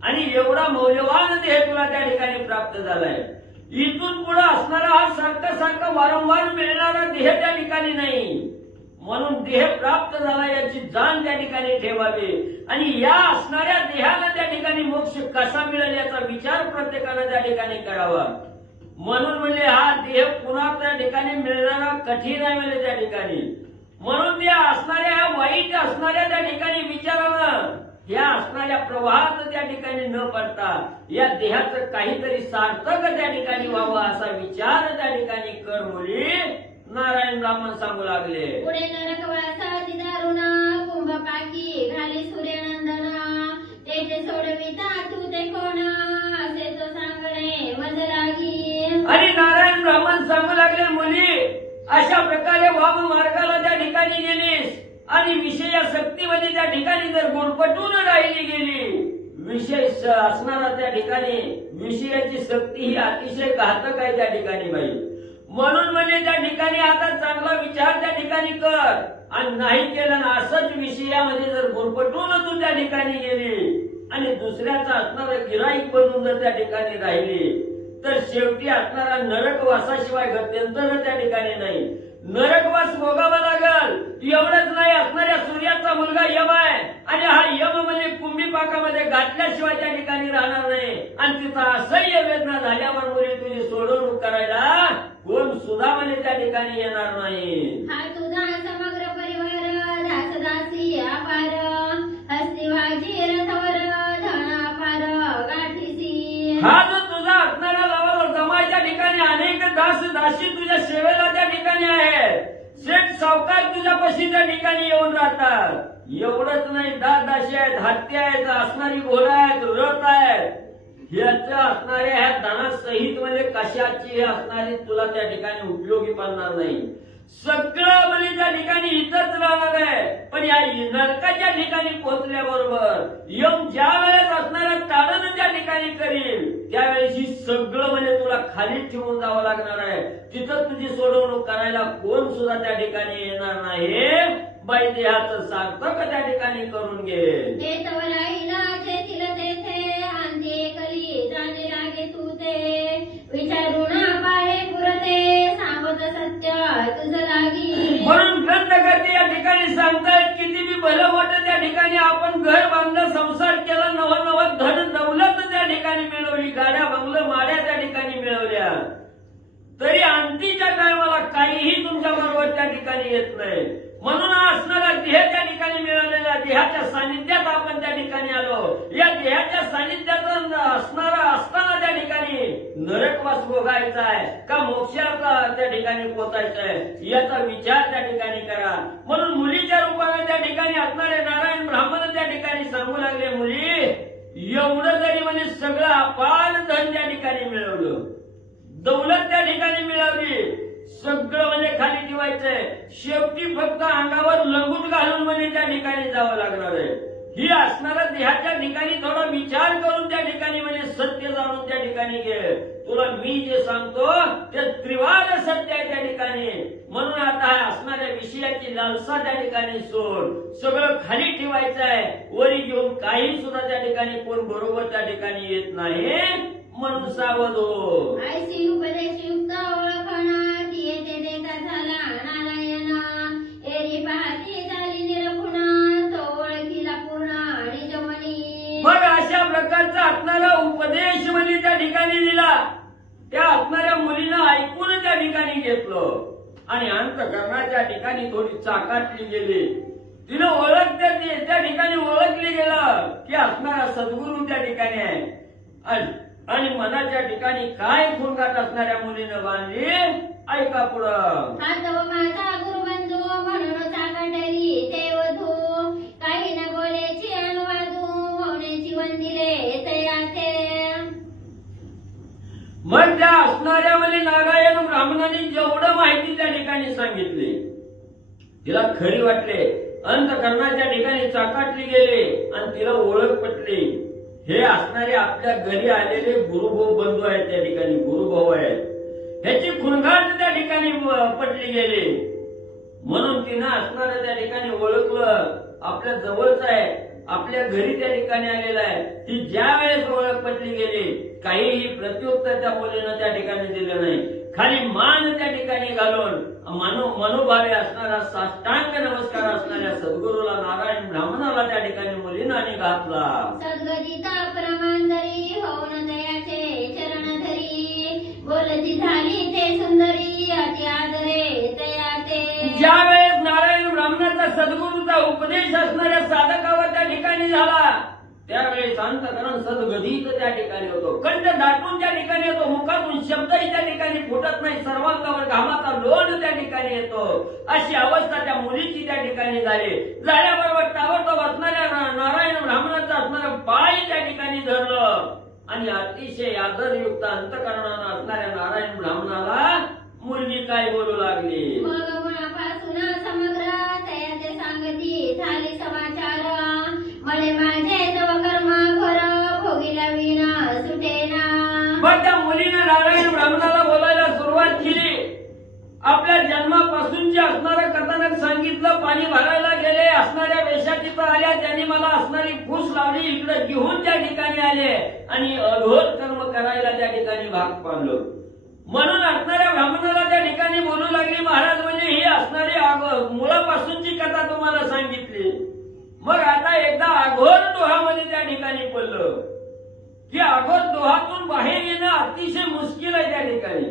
आणि एवढा मौल्यवान देह तुला त्या ठिकाणी प्राप्त झालाय. इथून पुढे असणारा हा सारखा वारंवार मिळणारा देह त्या ठिकाणी नाही. म्हणून देह प्राप्त झाला याची जाण त्या ठिकाणी ठेवावी आणि या असणाऱ्या देहाला त्या ठिकाणी मोक्ष कसा मिळेल याचा विचार प्रत्येकानं त्या ठिकाणी करावा. म्हणून म्हणजे हा देह पुन्हा त्या ठिकाणी मिळणारा कठीण आहे म्हणजे त्या ठिकाणी. म्हणून त्या असणाऱ्या ह्या वाईट असणाऱ्या त्या ठिकाणी विचारानं या असणाऱ्या प्रवाहात त्या ठिकाणी न पडता या देहाचं काहीतरी सार्थक त्या ठिकाणी व्हावं असा विचार त्या ठिकाणी कर मुली नारायण ब्राह्मण सांगू लागले. पुढे नरकवासा दारुण कुंभ पाकी घाली सूर्यनंदना, तेथे सोडविता तू ते कोण असे तो सांगणे मज लागी. आणि नारायण ब्राह्मण सांगू लागले, मुली अशा प्रकारे वाम मार्गाला त्या ठिकाणी गेलीस आणि विषयासक्तीमध्ये त्या ठिकाणी जर गुरफटून राहिली गेली, विषय असणारा त्या ठिकाणी विषयाची सक्ती ही अतिशय घातक आहे त्या ठिकाणी बाई. म्हणून म्हणजे त्या ठिकाणी आता चांगला विचार त्या ठिकाणी कर आणि नाही केलं ना असंच विषयामध्ये जर गुरफटून तू त्या ठिकाणी गेली आणि दुसऱ्याचा असणारं गिराईक बनून जर त्या ठिकाणी राहिली तर शेवटी असणारा नरकवासाशिवाय गत्यंतर त्या ठिकाणी नाही. नरकवास भोगावा लागल. एवढंच नाही, असणाऱ्या सूर्याचा मुलगा यम आहे आणि हा यम म्हणजे कुंभी पाकामध्ये घातल्याशिवाय त्या ठिकाणी राहणार नाही आणि तिथं असह्य वेदना झाल्यावर मुली तुझी सोडवणूक करायला कोण सुद्धा म्हणजे त्या ठिकाणी येणार नाही. हा तुझा समग्र परिवार दास दासी अपार, हस्ती वाजी रथवर धन अपार गाठीसी. हा जो तुझा असणारा लावाला जमायच्या ठिकाणी अनेक दास दासी तुझ्या सेवेला त्या ठिकाणी आहे. शेठ सावकार तुझ्यापाशी त्या ठिकाणी येऊन राहतात. एवढंच नाही, दासी आहेत, हत्या आहेत, असणारी घोडा आहेत, रथ आहेत. ह्याच्या असणाऱ्या ह्या धनासहित म्हणजे कशाची असणारी तुला त्या ठिकाणी उपयोगी पडणार नाही. सगळं म्हणजे त्या ठिकाणी इथंच राहणार आहे. पण या नरकाच्या ठिकाणी पोहोचल्याबरोबर यम ज्या वेळेस असणाऱ्या तारण त्या ठिकाणी करील त्यावेळेस ही सगळं म्हणजे तुला खाली ठेवून जावं लागणार आहे. तिथं तुझी सोडवणूक करायला कोण सुद्धा त्या ठिकाणी येणार नाही. बाई देहाचं सार्थक त्या ठिकाणी करून घे. ते तव राहिला जेथील तेथे अंती एकली जाणे लागे तू ते, विचारून पाहे पुरते सांगत सत्य तुझ लागी. म्हणून ग्रंथकर्ते या ठिकाणी सांगतायत किती बी भलं मोठं त्या ठिकाणी आपण घर बांधलं, संसार केला, नवं धन दौलत त्या ठिकाणी मिळवली, गाड्या बंगलं माड्या त्या ठिकाणी मिळवल्या, तरी अंतीच्या टायमाला काहीही तुमच्या बरोबर त्या ठिकाणी येत नाही. म्हणून असणारा देह त्या ठिकाणी मिळालेला देहाच्या सानिध्यात आपण त्या ठिकाणी आलो. या देहाच्या सानिध्यात असणारा असताना त्या ठिकाणी नरकवास भोगायचा आहे का मोक्षाचा त्या ठिकाणी पोचायचा आहे याचा विचार त्या ठिकाणी करा. म्हणून मुलीच्या रूपाने त्या ठिकाणी असणारे नारायण ब्राह्मण त्या ठिकाणी सांगू लागले, मुली एवढं जरी म्हणजे सगळं अपार धन त्या ठिकाणी मिळवलं, दौलत त्या ठिकाणी मिळवली, सगळं म्हणजे खाली ठेवायचंय, शेवटी फक्त अंगावर लंगूट घालून म्हणजे त्या ठिकाणी जावं लागणार आहे. ही असणाऱ्या देहाच्या ठिकाणी थोडा विचार करून त्या ठिकाणी म्हणजे सत्य जाणून त्या ठिकाणी घे. तुला मी जे सांगतो ते त्रिवार सत्य आहे त्या ठिकाणी. म्हणून आता असणाऱ्या विषयाची लालसा त्या ठिकाणी सोड, सगळं खाली ठेवायचं आहे. वरी घेऊन काही सुद्धा त्या ठिकाणी कोण बरोबर त्या ठिकाणी येत नाही. म्हणून सावध हो. ऐसी उपदेश युक्त ओळखणा ती येथे देता झाला नारायण, एरी पाहती झाली निरखुणा तो ओळखीला पूर्ण आणि जमनी. मग अशा प्रकारचा असणारा उपदेश म्हणजे त्या ठिकाणी दिला. त्या असणाऱ्या मुलीनं ऐकून त्या ठिकाणी घेतलं आणि अंतःकरणाच्या ठिकाणी थोडी चाकाटली गेली. तिनं ओळख त्या ठिकाणी ओळखली गेलं की असणारा सद्गुरू त्या ठिकाणी आहे आणि मनाच्या ठिकाणी काय खुणगाट असणाऱ्या मुलीनं बांधली. ऐका पुढं. हा तव माझा गुरुबंधू म्हणून चाकटली, देव मग त्या असणाऱ्या मुली नारायण ब्राह्मणांनी जेवढं माहिती त्या ठिकाणी सांगितली तिला खरी वाटले, अंतकरणाच्या ठिकाणी चाकाटली गेले आणि तिला ओळख पटली. हे असणारे आपल्या घरी आलेले गुरुभाऊ बंधू आहेत, त्या ठिकाणी गुरुभाऊ आहेत, ह्याची खुणगाट त्या ठिकाणी पटली गेली. म्हणून तिनं असणारं त्या ठिकाणी ओळखलं, आपल्या जवळच आहे, आपल्या घरी त्या ठिकाणी आलेला आहे. ती ज्या वेळेस ओळख पटली गेली काहीही प्रत्युत्तर त्या मुलीनं त्या ठिकाणी दिलं नाही. खाली मान त्या ठिकाणी घालून मनोभावे असणारा साष्टांग नमस्कार असणाऱ्या सद्गुरूला नारायण ब्राह्मणाला त्या ठिकाणी मुलीनाने घातला. सद्गदिता प्रमाणदरी होऊन दयाचे चरण धरी बोलती झाली ते सुंदरी अति आदरे तयाते. ज्या वेळेस नारायण ब्राह्मणाचा सद्गुरूचा उपदेश असणाऱ्या साधकावर त्या ठिकाणी झाला त्यावेळेस अंतकरण सद्गदित त्या ठिकाणी होतो, कंठ दाटून त्या ठिकाणी येतो, मुखातून शब्दही त्या ठिकाणी फुटत नाही, सर्वांगावर घामाचा लोट त्या ठिकाणी येतो. अशी अवस्था त्या मुलीची त्या ठिकाणी झाली. झाल्याबरोबर ताबडतोब असणाऱ्या नारायण ब्राह्मणाचा असणारं पाय त्या ठिकाणी धरलं आणि अतिशय आदरयुक्त अंतकरणानं असणाऱ्या नारायण ब्राह्मणाला मुलगी काय बोलू लागली. मग मुळापासून समग्र तयाचे सांगती झाली समाचार मले माझे तव कर्म घोर भोगिला विना सुटेना. मग त्या मुलीनं नारायण ब्राह्मणाला बोलायला सुरुवात केली. आपल्या जन्मापासूनचे असणारं कथानक सांगितलं. पाणी भरायला गेले, असणाऱ्या वेशात तिथं आल्या, त्यांनी मला असणारी फूस लावली, इकडे घेऊन त्या ठिकाणी आले आणि अघोर कर्म करायला त्या ठिकाणी भाग पाडलं. म्हणून असणाऱ्या ब्राह्मणाला त्या ठिकाणी बोलू लागली, महाराज म्हणजे ही असणारी मुळापासूनची कथा तुम्हाला सांगितली. मग आता एकदा अघोर डोहामध्ये त्या ठिकाणी पडलं की अघोर डोहातून बाहेर येणं अतिशय मुश्किल आहे त्या ठिकाणी.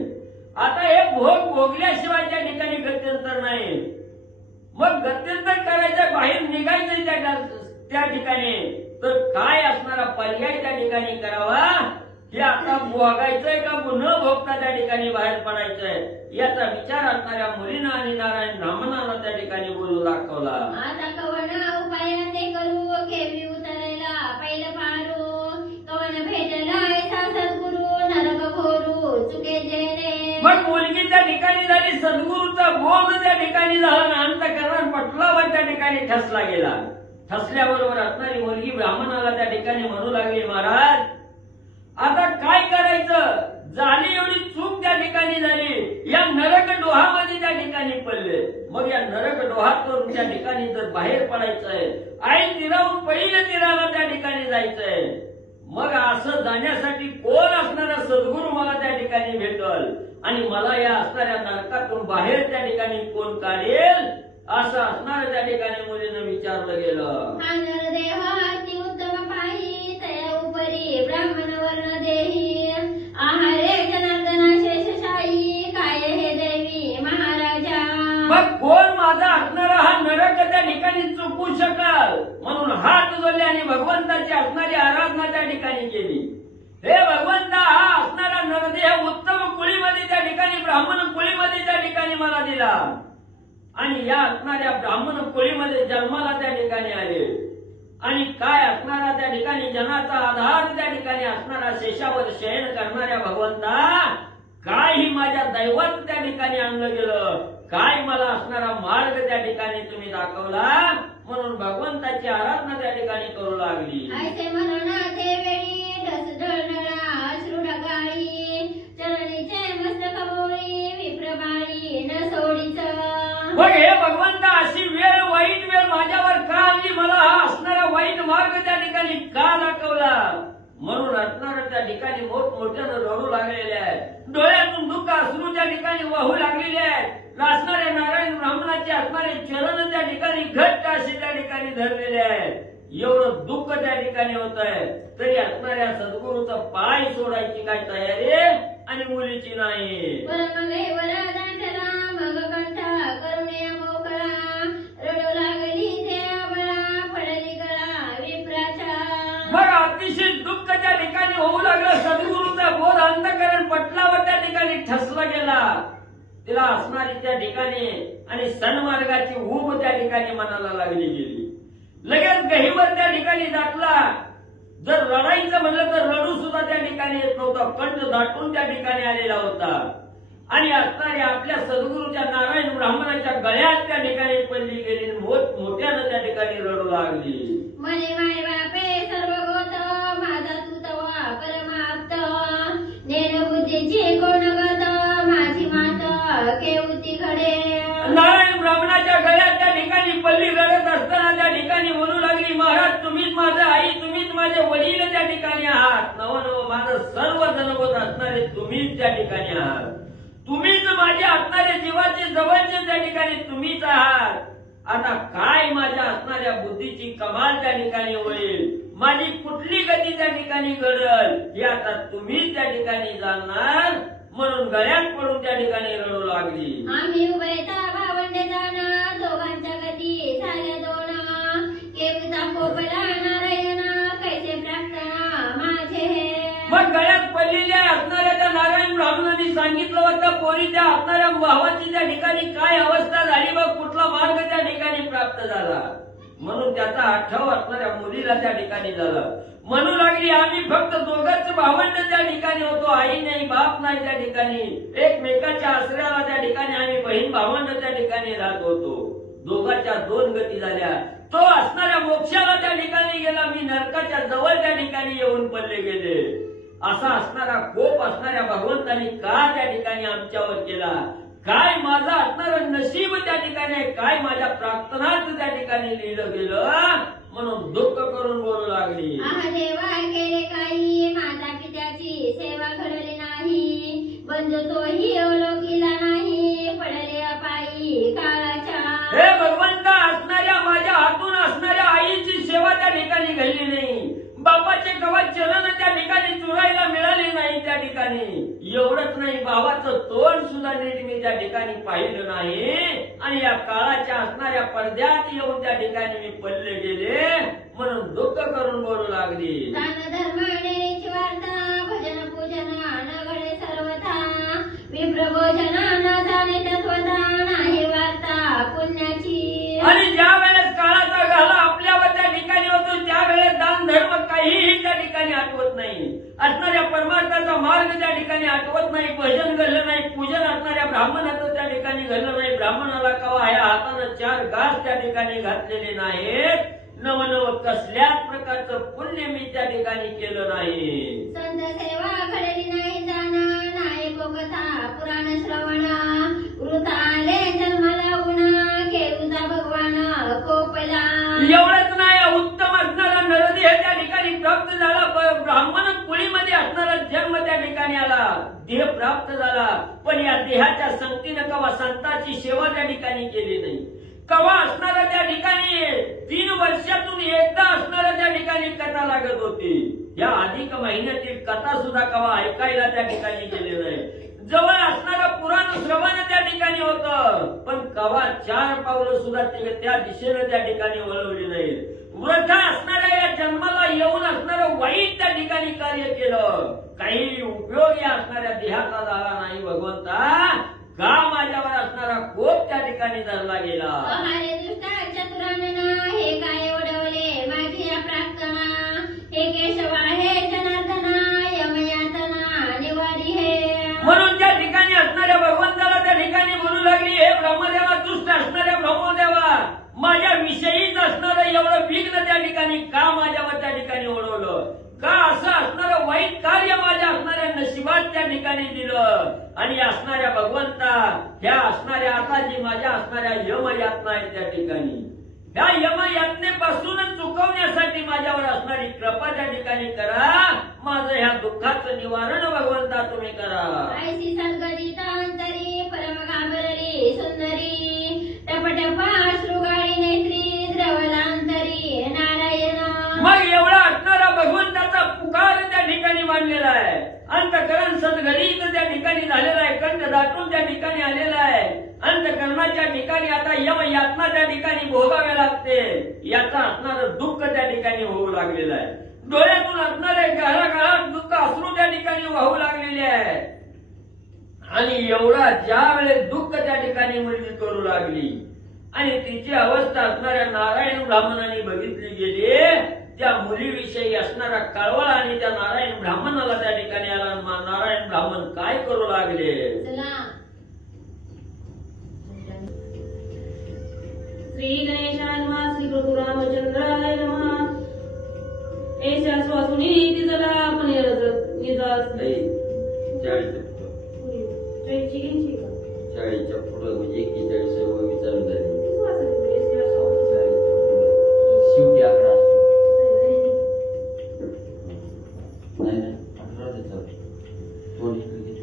आता हे भोग भोगल्याशिवाय त्या ठिकाणी गत्यंतर नाही. मग गत्यंतर करायचं, बाहेर निघायचं त्या ठिकाणी, तर काय असणारा पर्याय त्या ठिकाणी करावा हे आता भोगायचंय का न भोगता त्या ठिकाणी बाहेर पडायचंय याचा विचार असणाऱ्या मुलीनं आणि नारायण ब्राह्मणाला त्या ठिकाणी बोलू दाखवला. आता कवन उपाय ते करू केवी उतरायला पहिलं पारू कवन भेटला ऐसा सद्गुरु नरक घोरू चुके जेणे. मग मुलगी त्या ठिकाणी झाली, सद्गुरूचा बोध त्या ठिकाणी झाला ना, अंतकरण पटलावर त्या ठिकाणी ठसला गेला. ठसल्याबरोबर असणारी मुलगी ब्राह्मणाला त्या ठिकाणी म्हणू लागली, महाराज आता काय करायचं, झाली एवढी चूक त्या ठिकाणी झाली, या नरक डोहामध्ये त्या ठिकाणी पडले. मग या नरक डोहातून त्या ठिकाणी जर बाहेर पडायचंय, आई तीराहून पहिल्या तीराला त्या ठिकाणी जायचंय, मग असं जाण्यासाठी कोण असणारा सद्गुरू मला त्या ठिकाणी भेटल आणि मला या असणाऱ्या नरकातून बाहेर त्या ठिकाणी कोण काढेल असं असणाऱ्या त्या ठिकाणी मुलीनं विचारलं गेलं. हा नरदेह अति उत्तम पाही तया उपरी ब्राह्मण वर्ण देही आहारे जनार्दना शेषशाही काय हे देवी महाराजा. मग कोण माझा असणारा हा नरक त्या ठिकाणी चुकू शकाल, म्हणून हात जोडले आणि भगवंताची असणारी आराधना त्या ठिकाणी केली. हे भगवंता, हा असणारा नरदेह उत्तम कुळीमध्ये त्या ठिकाणी ब्राह्मण कुळीमध्ये त्या ठिकाणी मला दिला आणि या असणाऱ्या ब्राह्मण कुळीमध्ये जन्माला त्या ठिकाणी आले आणि काय असणारा त्या ठिकाणी जनाचा आधार त्या ठिकाणी असणारा शेषावर शयन करणाऱ्या भगवंता, काय ही माझ्या दैवत त्या ठिकाणी आणलं गेलं, काय मला असणारा मार्ग त्या ठिकाणी तुम्ही दाखवला, म्हणून भगवंताची आराधना त्या ठिकाणी करू लागली. ऐसे म्हणा ते वेळी ढस ढळढळा अश्रू ढगाळी चरणीचे मस्तक मोळी विप्रबाळी न सोडीच. मग हे भगवंता अशी वेळ, वाईट वेळ माझ्यावर का आणली, मला हा असणारा वाईट मार्ग त्या ठिकाणी का दाखवला, म्हणून असणाऱ्या त्या ठिकाणी मोठमोठ्यानं रडू लागलेले आहेत, डोळ्यातून दुःख अश्रू त्या ठिकाणी वाहू लागलेले आहेत. असणारे नारायण ब्राह्मणाचे असणारे चरण त्या ठिकाणी घट्ट असे त्या ठिकाणी धरलेले आहेत. एवढं दुःख त्या ठिकाणी होत आहे तरी असणाऱ्या सद्गुरूचा पाय सोडायची काय तयारी आणि मुलीची नाही. मग कंठा करुणे मोकळा रडू लागली ते आबळा पडली गळा विप्राचा. मग अतिशय दुःख त्या ठिकाणी होऊ लागलं. सद्गुरूचा बोध अंतकरण पटलावर त्या ठिकाणी ठसला गेला. तिला असणारी त्या ठिकाणी आणि सन्मार्गाची ऊब त्या ठिकाणी मनाला लागली गेली. लगेच गहिवर त्या ठिकाणी दाटला. जर रडायचं म्हणलं तर रडू सुद्धा त्या ठिकाणी येत नव्हतं, कंठ दाटून त्या ठिकाणी आलेला होता. आणि असणाऱ्या आपल्या सद्गुरूच्या नारायण ब्राह्मणाच्या गळ्यात त्या ठिकाणी पडली गेली, मोठ्यानं त्या ठिकाणी रडू लागली. मने माय बापे सर्व गोत, माझा तू तवा परमाप्त, नेन बुद्धीची कोण गत, माझी मात केवती घडे. नारायण ब्राह्मणाच्या गळ्यात त्या ठिकाणी पल्ली रडत असताना त्या ठिकाणी म्हणू लागली, महाराज तुम्हीच माझं आई, तुम्हीच माझे वडील त्या ठिकाणी आहात. नव नव माझं सर्व जनवत असणारे तुम्हीच त्या ठिकाणी आहात. तुम्हीच माझे असणारे जीवाचे जवळचे त्या ठिकाणी तुम्हीच आहात. आता काय माझ्या असणाऱ्या बुद्धीची कमाल त्या ठिकाणी होईल, माझी कुठली गती त्या ठिकाणी घडल हे आता तुम्हीच त्या ठिकाणी जाणणार. म्हणून गळ्यात पडून त्या ठिकाणी रडू लागली. आम्ही उभयता भावंडे जाणा, दोघांच्या गती झाल्या दोन, केवता कोपला नारायण, कैसे प्रार्थना माझे हे. मग गळ्यात पडलेल्या असणाऱ्या त्या नारायण ब्राह्मणांनी सांगितलं होतं, पोरीच्या असणाऱ्या भावाची त्या ठिकाणी काय अवस्था झाली, बघ कुठला मार्ग त्या ठिकाणी प्राप्त झाला. म्हणून त्याचा आठव असणाऱ्या मुलीला त्या ठिकाणी झाला. म्हणू लागली, आम्ही फक्त दोघंच भावंड त्या ठिकाणी होतो, आई नाही बाप नाही त्या ठिकाणी, एकमेकाच्या आश्रयाला त्या ठिकाणी आम्ही बहीण भावंड त्या ठिकाणी राहत होतो. दोघांच्या दोन गती झाल्या. तो असणाऱ्या मोक्षाला त्या ठिकाणी गेला, मी नरकाच्या जवळ त्या ठिकाणी येऊन पडले गेले. असा असणारा कोप असणाऱ्या भगवंतांनी का त्या ठिकाणी आमच्यावर केला, काय माझं असणारं नशीब त्या ठिकाणी, काय माझ्या प्रार्थनात त्या ठिकाणी लिहिलं गेलं. म्हणून दुःख करून बोलू लागली. आहा देवा केले काही, माता पित्याची सेवा घडली नाही, बंधू तोही अवलोकिला नाही, पडले अपायी काळाच्या. हे भगवंता, असणाऱ्या माझ्या हातून असणाऱ्या आईची सेवा त्या ठिकाणी घडली नाही, बापाचे गव्हात चरण त्या ठिकाणी चुरायला मिळाले नाही त्या ठिकाणी. एवढंच नाही, भावाचं तोंड सुद्धा नीट मी त्या ठिकाणी पाहिलं नाही. आणि या काळाच्या असणाऱ्या पडद्यात येऊन त्या ठिकाणी मी पडले गेले. म्हणून दुःख करून बोलू लागली. दान धर्मानेची वार्ता, भजन पूजन न घडे सर्वथा, विप्रभोजन न जाणे तत्वता, नाही वार्ता पुण्याची. आणि ज्या वेळेस काळाचा घाला आपल्यावर त्या ठिकाणी होतो, त्यावेळेस दान धर्म काहीही त्या ठिकाणी आठवत नाही, असणाऱ्या परमार्थाचा मार्ग त्या ठिकाणी आठवत नाही, भजन घडलं नाही, पूजन असणाऱ्या ब्राह्मणाचं त्या ठिकाणी घडलं नाही, ब्राह्मणाला कवा या हातानं 4 घास त्या ठिकाणी घातलेले नाहीत. नवनव कसल्याच प्रकारचं पुण्य मी त्या ठिकाणी केलं नाही. संत सेवा घडली नाही जाणा, नाही कथा पुराण श्रवण, वृथा आले जन्माला गुणा, केवता भगवान कोपला. एवढंच नाही, उत्तम असणारा नरदेह त्या ठिकाणी प्राप्त झाला, ब्राह्मण कुळीमध्ये असणारा जन्म त्या ठिकाणी आला, देह प्राप्त झाला. पण या देहाच्या संगतीनं कवा संतांची सेवा त्या ठिकाणी केली नाही. कवा असणारा त्या ठिकाणी 3 वर्षातून एकदा असणारा त्या ठिकाणी कथा लागत होती. या अधिक महिन्यातील कथा सुद्धा कवा ऐकायला त्या ठिकाणी गेले नाही. जवळ असणारं पुराण श्रवण त्या ठिकाणी होतं, पण कवा 4 पावलं सुद्धा त्या दिशेने त्या ठिकाणी वळवली नाही. वृथा असणाऱ्या या जन्माला येऊन असणारं वाईट त्या ठिकाणी कार्य केलं, काही उपयोग या असणाऱ्या देहाचा झाला नाही. भगवंता, का माझ्यावर असणारा कोप त्या ठिकाणी धरला गेला. अहारे दुष्टा चतुरानना, हे काय ओढवले माझी या प्रार्थना, हे केशवा हे जनार्दना, यमयातना निवारी हे. म्हणून त्या ठिकाणी असणाऱ्या भगवंताला त्या ठिकाणी बोलू लागली, हे ब्रह्मदेवा, दुष्ट असणाऱ्या ब्रह्मदेवा, माझ्या विषयीच असणारं एवढं विघ्न त्या ठिकाणी का माझ्यावर त्या ठिकाणी ओढवलं, का असं असणारं वाईट कार्य माझ्या असणाऱ्या नशिबात त्या ठिकाणी दिलं. आणि असणाऱ्या भगवंता, ह्या असणाऱ्या आता जी माझ्या असणाऱ्या यमयातना आहेत त्या ठिकाणी, ह्या यमयातनेपासूनच चुकवण्यासाठी माझ्यावर असणारी कृपा त्या ठिकाणी करा. माझं ह्या दुःखाचं निवारण भगवंता तुम्ही करा. ऐसी सद्गदित अंतरी, परम घाबरली सुंदरी, टपटपा श्रुगाळी नेत्री, द्रवलांतरी नारायण. मग एवढा असणारा भगवंताचा पुकार त्या ठिकाणी मांडलेला आहे. अंतकरण सद्गदित त्या ठिकाणी झालेला आहे, कंठ दाटून त्या ठिकाणी आलेला आहे. अंतकरणाच्या ठिकाणी आता यमयातना त्या ठिकाणी भोगाव्या लागते, याचा असणारं दुःख त्या ठिकाणी होऊ लागलेलं आहे. डोळ्यातून असणारे घराघरात दुःख अश्रू त्या ठिकाणी वाहू लागलेले आहे. आणि एवढा ज्या वेळेस दुःख त्या ठिकाणी मुलगी करू लागली आणि तिची अवस्था असणाऱ्या नारायण ब्राह्मणांनी बघितली गेली, त्या मुलीविषयी असणारा कळवळा आणि त्या नारायण ब्राह्मणाला त्या ठिकाणी आला. नारायण ब्राह्मण काय करू लागले? चला श्री गणेशाय नमः. श्री प्रभू रामचंद्राय नमः. ऐशा श्वासुनी तिजला आपण निजास चाळीच्या पुढं म्हणजे 41 वय चालू झाली. शेवटी 11 नाही नाही 18 ते चालू. थोडी घेतली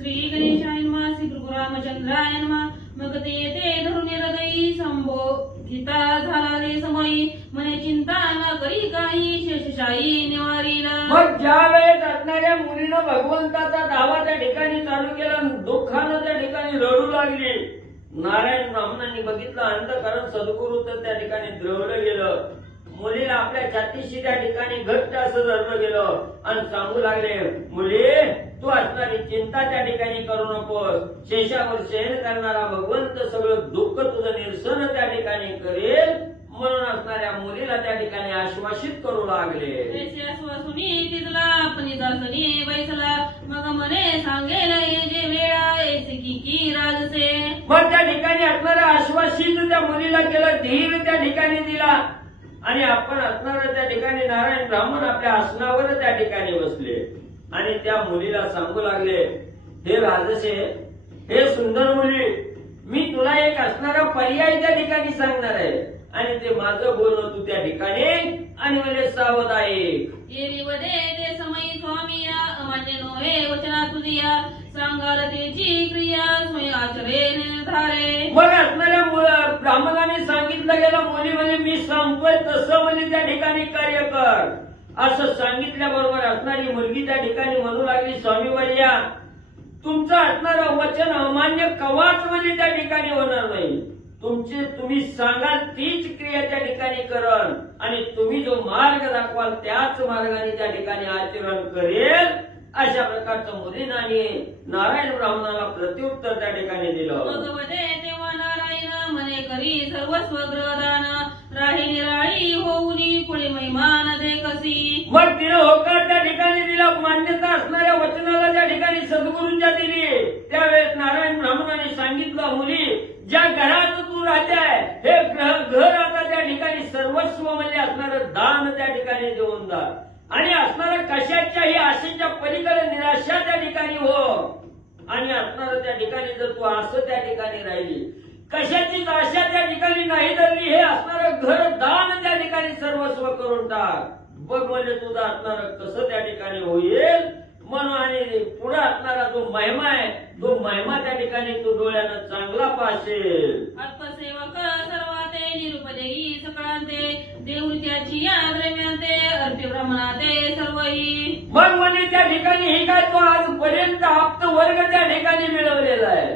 श्री गणेशाय नमः. श्री प्रभू रामचंद्राय नमः. मग ते धरून हृदयी संबोधिता झाला रे समयी. मने चिंता न करी काही शेषशाही निवारीला. मग ज्या वेळेस असणाऱ्या मुलीनं भगवंताचा दावा त्या ठिकाणी चालू केला, दुःखानं त्या ठिकाणी रडू लागली. नारायण ब्राह्मणांनी बघितलं अंतःकरण सद्गुरू तर त्या ठिकाणी द्रवलं गेलं. मुलीला आपल्या छातीशी त्या ठिकाणी घट्ट असं धरलं गेलं आणि सांगू लागले, मुली तू असणारी चिंता त्या ठिकाणी करू नकोस. शेषावर शयन करणारा भगवंत सगळं दुःख तुझं निरसन त्या ठिकाणी करेल. म्हणून असणाऱ्या मुलीला त्या ठिकाणी आश्वासित करू लागले. ऐशा श्वासुनी तिजला आपण निजासनी बैसला. मग मने सांगेल जे वेळा ऐसे की राजसे. मग त्या ठिकाणी असणारा आश्वासित त्या मुलीला केलं, धीर त्या ठिकाणी दिला आणि आपण असणारा त्या ठिकाणी नारायण ब्राह्मण आपल्या आसनावर त्या ठिकाणी बसले आणि त्या मुलीला सांगू लागले, हे राजसे, हे सुंदर मुली, मी तुला एक असणारा पर्याय त्या ठिकाणी सांगणार आहे आणि ते माझं बोलणं तू त्या ठिकाणी आणि म्हणजे सावध ऐक. येरी वदे ते समयी स्वामी अमान्य नोहे वचना तुझिया. सांगाल त्याची क्रिया स्वयं आचरे निर्धारे. मग असणाऱ्या ब्राह्मणाने सांगितलं गेलं, मुली म्हणजे मी सांगतोय तसं म्हणजे त्या ठिकाणी कार्य कर. असं सांगितल्याबरोबर असणारी मुलगी त्या ठिकाणी म्हणू लागली, स्वामी वर्या, तुमचं असणारं वचन अमान्य कवाच म्हणजे त्या ठिकाणी होणार नाही. तुम्ही सांगाल तीच क्रिया त्या ठिकाणी करन आणि तुम्ही जो मार्ग दाखवाल त्याच मार्गाने त्या ठिकाणी आचरण करेल. अशा प्रकारचं मुलीनाने नारायण ब्राह्मणाला प्रत्युत्तर त्या ठिकाणी दिलं. भगवते तेव्हा नारायण मने करी सर्वस्व ग्रहदान. राही निराळी होऊनी पुढे महिमान दे कसी. मग तिने होकार त्या ठिकाणी दिला. मान्यता असणाऱ्या वचनाला त्या ठिकाणी सद्गुरूंच्या दिली. त्यावेळेस नारायण ब्राह्मणाने सांगितलं, मुली ज्या घरात तू राहताय हे घर आता त्या ठिकाणी सर्वस्व म्हणजे असणारं दान त्या ठिकाणी देऊन जा आणि असणाऱ्या कशाच्याही आशेच्या पलीकडे निराशा त्या ठिकाणी हो आणि असणारं त्या ठिकाणी जर तू असं त्या ठिकाणी राहिली, कशाचीच आशा त्या ठिकाणी नाही धरली, हे असणारं घर दान त्या ठिकाणी सर्वस्व करून टाक. बघ म्हणजे तुझं असणारं कसं त्या ठिकाणी होईल. म्हणून आणि पुढे असणारा जो महिमा आहे तो महिमा त्या ठिकाणी तू डोळ्यानं चांगला पाहशील. अल्पसेवक सर्वाते निरुपदेयी सकळांते. देवृत्याची या द्रव्यांते अर्थे ब्रह्मणाते सर्वही. मग म्हणजे त्या ठिकाणी हे काय तो आजपर्यंत आप्त वर्ग त्या ठिकाणी मिळवलेला आहे.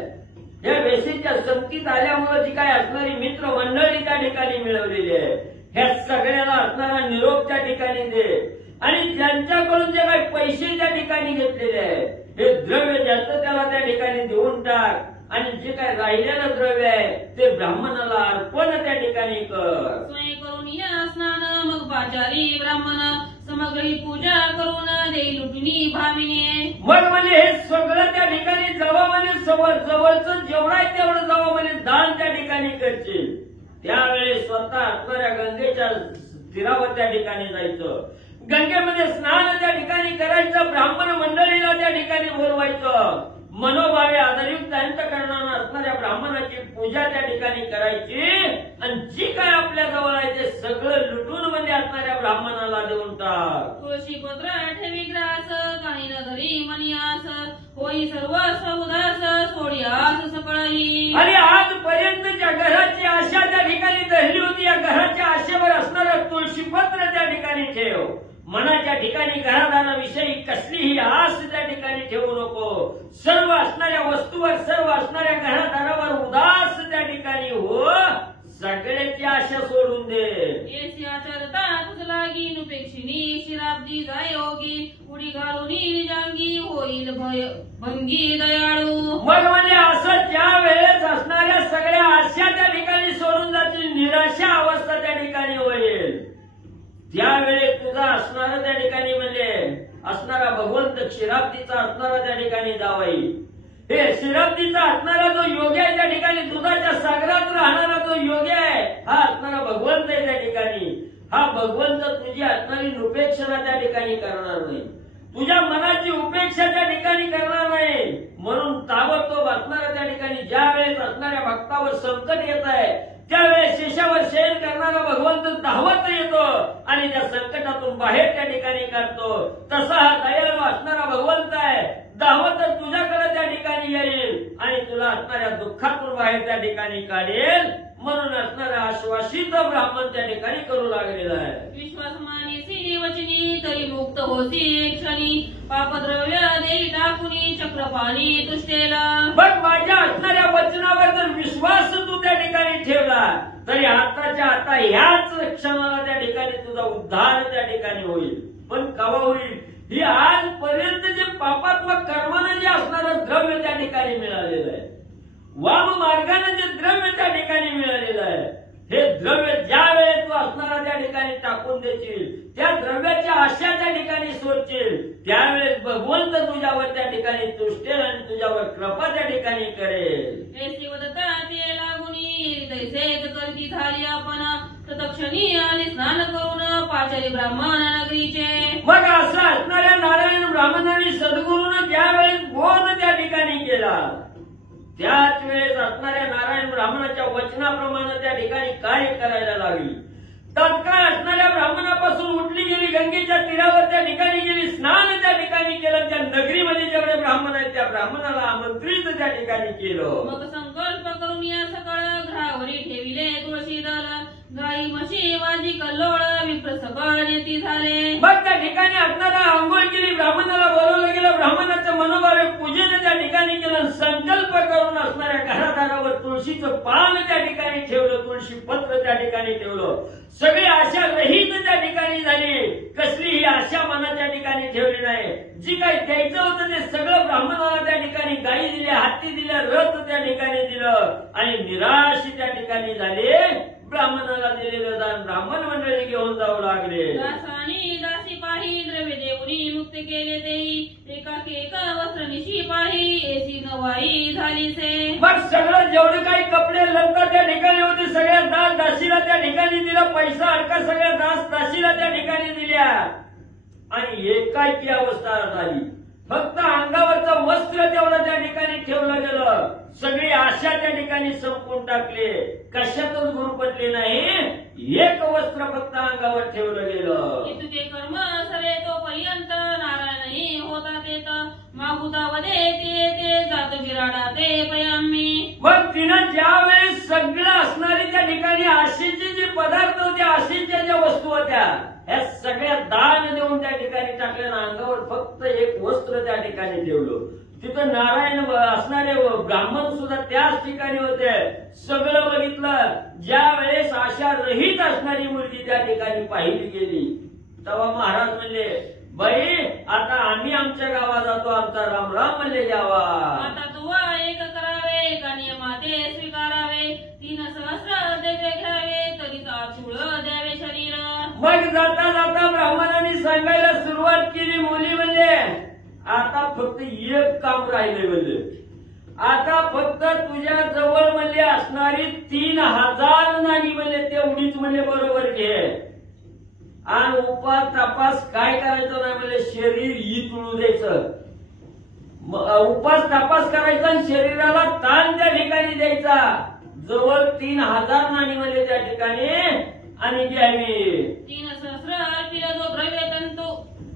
या वेशीच्या संगतीत आल्यामुळे जी काय असणारी मित्र मंडळी त्या ठिकाणी मिळवलेली आहे. ह्या सगळ्याला असणारा निरोप त्या ठिकाणी दे आणि त्यांच्याकडून जे काही पैसे त्या ठिकाणी घेतलेले आहे हे द्रव्य ज्याचं त्याला त्या ठिकाणी देऊन टाक आणि जे काय राहिलेलं द्रव्य आहे ते ब्राह्मणाला अर्पण त्या ठिकाणी कर. स्वयं करून या स्नान मग पाचारी ब्राह्मण समग्री पूजा करून देई लुटणी भामिने. मग म्हणजे हे सगळं त्या ठिकाणी जवळ म्हणजे जवळचं जेवढा आहे तेवढं जवळ म्हणजे दान त्या ठिकाणी करशील. त्यावेळेस स्वतः असणाऱ्या गंगेच्या तीरावर त्या ठिकाणी जायचं, गंगेमध्ये स्नान त्या ठिकाणी करायचं, ब्राह्मण मंडळीला त्या ठिकाणी बोलवायचं, मनोभावे आधारयुक्त अंतःकरणानं असणाऱ्या ब्राह्मणाची पूजा त्या ठिकाणी करायची आणि जी काय आपल्या जवळ आहे ते सगळं लुटून म्हणजे असणाऱ्या ब्राह्मणाला देऊन टाक. तुळशी पत्र ठेवी ग्रास काही न घरी मनियास. होई सर्वस्व उदास सोडियास सकळही. आणि आजपर्यंत ज्या घराची आशा त्या ठिकाणी धरली होती या घराच्या आशेवर असणारं तुळशीपत्र त्या ठिकाणी ठेव. मनाच्या ठिकाणी घरादाराविषयी कसलीही आस त्या ठिकाणी ठेवू नको. सर्व असणाऱ्या वस्तूवर सर्व असणाऱ्या घरादारावर उदास त्या ठिकाणी हो. सगळे आशा सोडून दे. येसी आचारता तुझ लागीन उपेक्षिणी शिराब्दी जायोगी उडी घालून निजांगी होईल भंगी दयाळू. मग म्हणजे असं ज्या वेळेस असणाऱ्या सगळ्या आशा त्या ठिकाणी सोडून जातील, निराशा अवस्था त्या ठिकाणी होईल, त्यावेळेस तुझा असणारा त्या ठिकाणी म्हणजे असणारा भगवंत क्षीराब्दीचा असणारा त्या ठिकाणी जावाई, हे क्षीराब्दीचा असणारा जो योगी आहे त्या ठिकाणी, दुधाच्या सागरात राहणारा जो योगी आहे हा असणारा भगवंत आहे त्या ठिकाणी. हा भगवंत तुझी असणारी उपेक्षणा त्या ठिकाणी करणार नाही, तुझ्या मनाची उपेक्षा त्या ठिकाणी करणार नाही. म्हणून ताबडतोब असणाऱ्या त्या ठिकाणी ज्या वेळेस असणाऱ्या भक्तावर संकट येत आहे त्यावेळेस शेषावर शयन करणारा भगवंत धावत येतो आणि त्या संकटातून बाहेर त्या ठिकाणी काढतो. तसा हा दयाळू असणारा भगवंत आहे, धावत तुझ्याकडे त्या ठिकाणी येईल आणि तुला असणाऱ्या दुःखातून बाहेर त्या ठिकाणी काढेल. म्हणून असणारा आश्वासित ब्राह्मण त्या ठिकाणी करू लागलेला आहे. विश्वास मानिसी वचनी तरी मुक्त होती क्षणी पापद्रव्य देई टाकुनी चक्रपाणी तुष्टेला. बघ, माझ्या असणाऱ्या वचनावर जर विश्वास तू त्या ठिकाणी ठेवला तरी आताच्या आता ह्याच क्षणाला त्या ठिकाणी तुझा उद्धार त्या ठिकाणी होईल. पण केव्हा होईल? ही आजपर्यंत जे पापात्मक कर्माने जे असणारं द्रव्य त्या ठिकाणी मिळालेलं आहे, वाम मार्गाने जे द्रव्य त्या ठिकाणी मिळालेलं आहे, हे द्रव्य ज्या वेळेस तू असणारा त्या ठिकाणी टाकून देशील, त्या द्रव्याच्या आशा त्या ठिकाणी सोडशील, त्यावेळेस भगवंत तुझ्यावर त्या ठिकाणी तुष्टेल आणि तुझ्यावर कृपा त्या ठिकाणी करेल. ऐसी वदता ते लागुनी तैसेच करती झाली आपण तत्क्षणी आले स्नान करून पाचारी ब्राह्मण नगरीचे. मग असं असणाऱ्या नारायण ब्राह्मणांनी सद्गुरूनं ज्या वेळेस बोध त्या ठिकाणी केला, त्याच वेळेस असणाऱ्या नारायण ब्राह्मणाच्या वचनाप्रमाणे त्या ठिकाणी कार्य करायला लागली. तत्काळ असणाऱ्या ब्राह्मणापासून उठली गेली, गंगेच्या तीरावर त्या ठिकाणी गेली, स्नान त्या ठिकाणी केलं. त्या नगरीमध्ये जेवढे ब्राह्मण आहेत त्या ब्राह्मणाला आमंत्रित त्या ठिकाणी केलं. मग संकल्प करून या सकाळ घरावरी ठेविले तुळशी दल गाई म्हशी वाजी कल्लोळ विप्र सकळ नेती झाले. मग त्या ठिकाणी असणारा आंघोळ केली, ब्राह्मणाला बोलवलं गेलं, ब्राह्मणाचं मनोभावे पूजन त्या ठिकाणी केलं. संकल्प करून असणाऱ्या घरादारावर तुळशीचं पान त्या ठिकाणी ठेवलं, तुळशी पत्र त्या ठिकाणी ठेवलं. सगळी आशा रहित त्या ठिकाणी झाली, कसलीही आशा मनाच्या ठिकाणी ठेवली नाही. जी काही द्यायचं होतं ते सगळं ब्राह्मणाला त्या ठिकाणी गायी दिल्या, हत्ती दिल्या, रथ त्या ठिकाणी दिलं आणि निराश त्या ठिकाणी झाले. ब्राह्मणाला दिलेलं दान ब्राह्मण मंडळी घेऊन जाऊ लागले. दासानी दासी पाही द्रव्य देऊनी मुक्त केले तेही एकाकी एका वस्त्र निशी पाही एसी नवाई झालीसे. मग सगळं जेवढे काही कपडे लंका त्या ठिकाणी होते सगळ्या दास दासीला त्या ठिकाणी दिला, पैसा अडका सगळ्या दास दासीला त्या ठिकाणी दिल्या आणि एकाकी अवस्था झाली. फक्त अंगावरचं वस्त्र तेवढं त्या ठिकाणी ठेवलं गेलं. सगळी आशा त्या ठिकाणी संपून टाकले, कशातच गुरुपटले नाही. एक वस्त्र फक्त अंगावर ठेवलं गेलं. तुझे कर्म सरे तो पर्यंत नारायणही होता तेत मागुता वदे ते जात बिराडा ते पयामी. मग तिनं ज्या वेळेस सगळं असणारी त्या ठिकाणी आशेचे जे पदार्थ होते, आशेच्या ज्या वस्तू होत्या, या सगळ्या दान देऊन त्या ठिकाणी टाकल्या, अंगावर फक्त एक वस्त्र त्या ठिकाणी ठेवलं. तिथं नारायण असणारे ब्राह्मण सुद्धा त्याच ठिकाणी होते. सगळं बघितलं. ज्या वेळेस आशा रहित असणारी मुलगी त्या ठिकाणी पाहिली गेली तेव्हा महाराज म्हणले, बाई आता आम्ही आमच्या गावात जातो, आमचा राम राम म्हणले जावा. आता तुवा एक करावे का नियमाते स्वीकारावे 3 सहस्र देवे घ्यावे तरी आचूळ द्यावे शरीर. मग जाता जाता ब्राह्मणांनी सांगायला सुरुवात केली, मुली म्हणले आता फक्त एक काम राहिले म्हणले, आता फक्त तुझ्या जवळ म्हणले असणारी 3000 नाणी म्हणले तेवढीच म्हणले बरोबर घे आणि उपास तपास काय करायचं नाही म्हणले, शरीर इतळू द्यायचं. उपास तपास करायचा आणि शरीराला ताण त्या ठिकाणी द्यायचा. जवळ 3000 नाणी म्हणले त्या ठिकाणी आणि घ्यावी. 3 सहस्र अर्पिला जो द्रव्य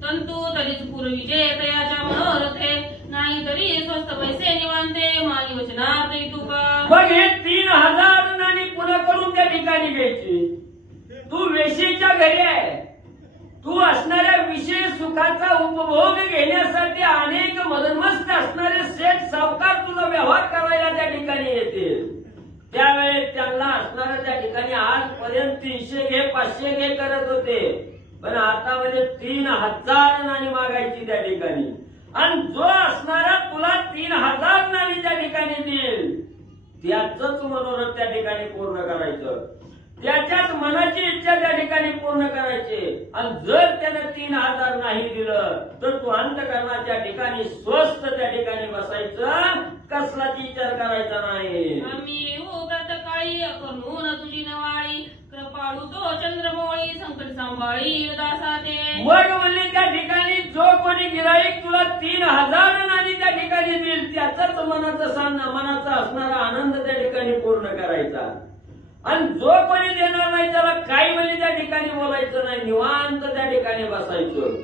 तंतू तरीच पूर्वीचे तयाच्या मनोरथे नाही तरी स्वस्त पैसे निवांते माली वचनार्थ तुका. मग हे 3000 नाणी कुणाकडून त्या ठिकाणी घ्यायची? तू वेशीच्या घरी आहे, तू असणाऱ्या विषय सुखाचा उपभोग घेण्यासाठी अनेक मदमस्त असणारे सेठ सावकार तुझा व्यवहार करायला त्या ठिकाणी येतील त्यावेळेस त्यांना असणाऱ्या त्या ठिकाणी आजपर्यंत 300 घे 500 घे करत होते, पण आता म्हणजे 3000 नाणी मागायची त्या ठिकाणी. आणि जो असणारा तुला 3000 नाणी त्या ठिकाणी देईल त्याच मनोरथ त्या ठिकाणी पूर्ण करायचं, त्याच्याच मनाची इच्छा त्या ठिकाणी पूर्ण करायची. आणि जर त्यानं 3000 नाही दिलं तर तू अंतःकरणाच्या ठिकाणी स्वस्थ त्या ठिकाणी बसायचं, कसलाच विचार करायचा नाही. आम्ही येऊ प्रातकाळी करून तुझी नवाळी, कृपाळू तो चंद्रमोळी संकट सांभाळी दासा ते. मग म्हणले त्या ठिकाणी जो कोणी गिराईक तुला 3000 नाणी त्या ठिकाणी देईल त्याचाच मनाचा असणारा आनंद त्या ठिकाणी पूर्ण करायचा. आणि जो कोणी देणार नाही त्याला काही म्हणजे त्या ठिकाणी बोलायचं नाही, निवांत त्या ठिकाणी बसायचं.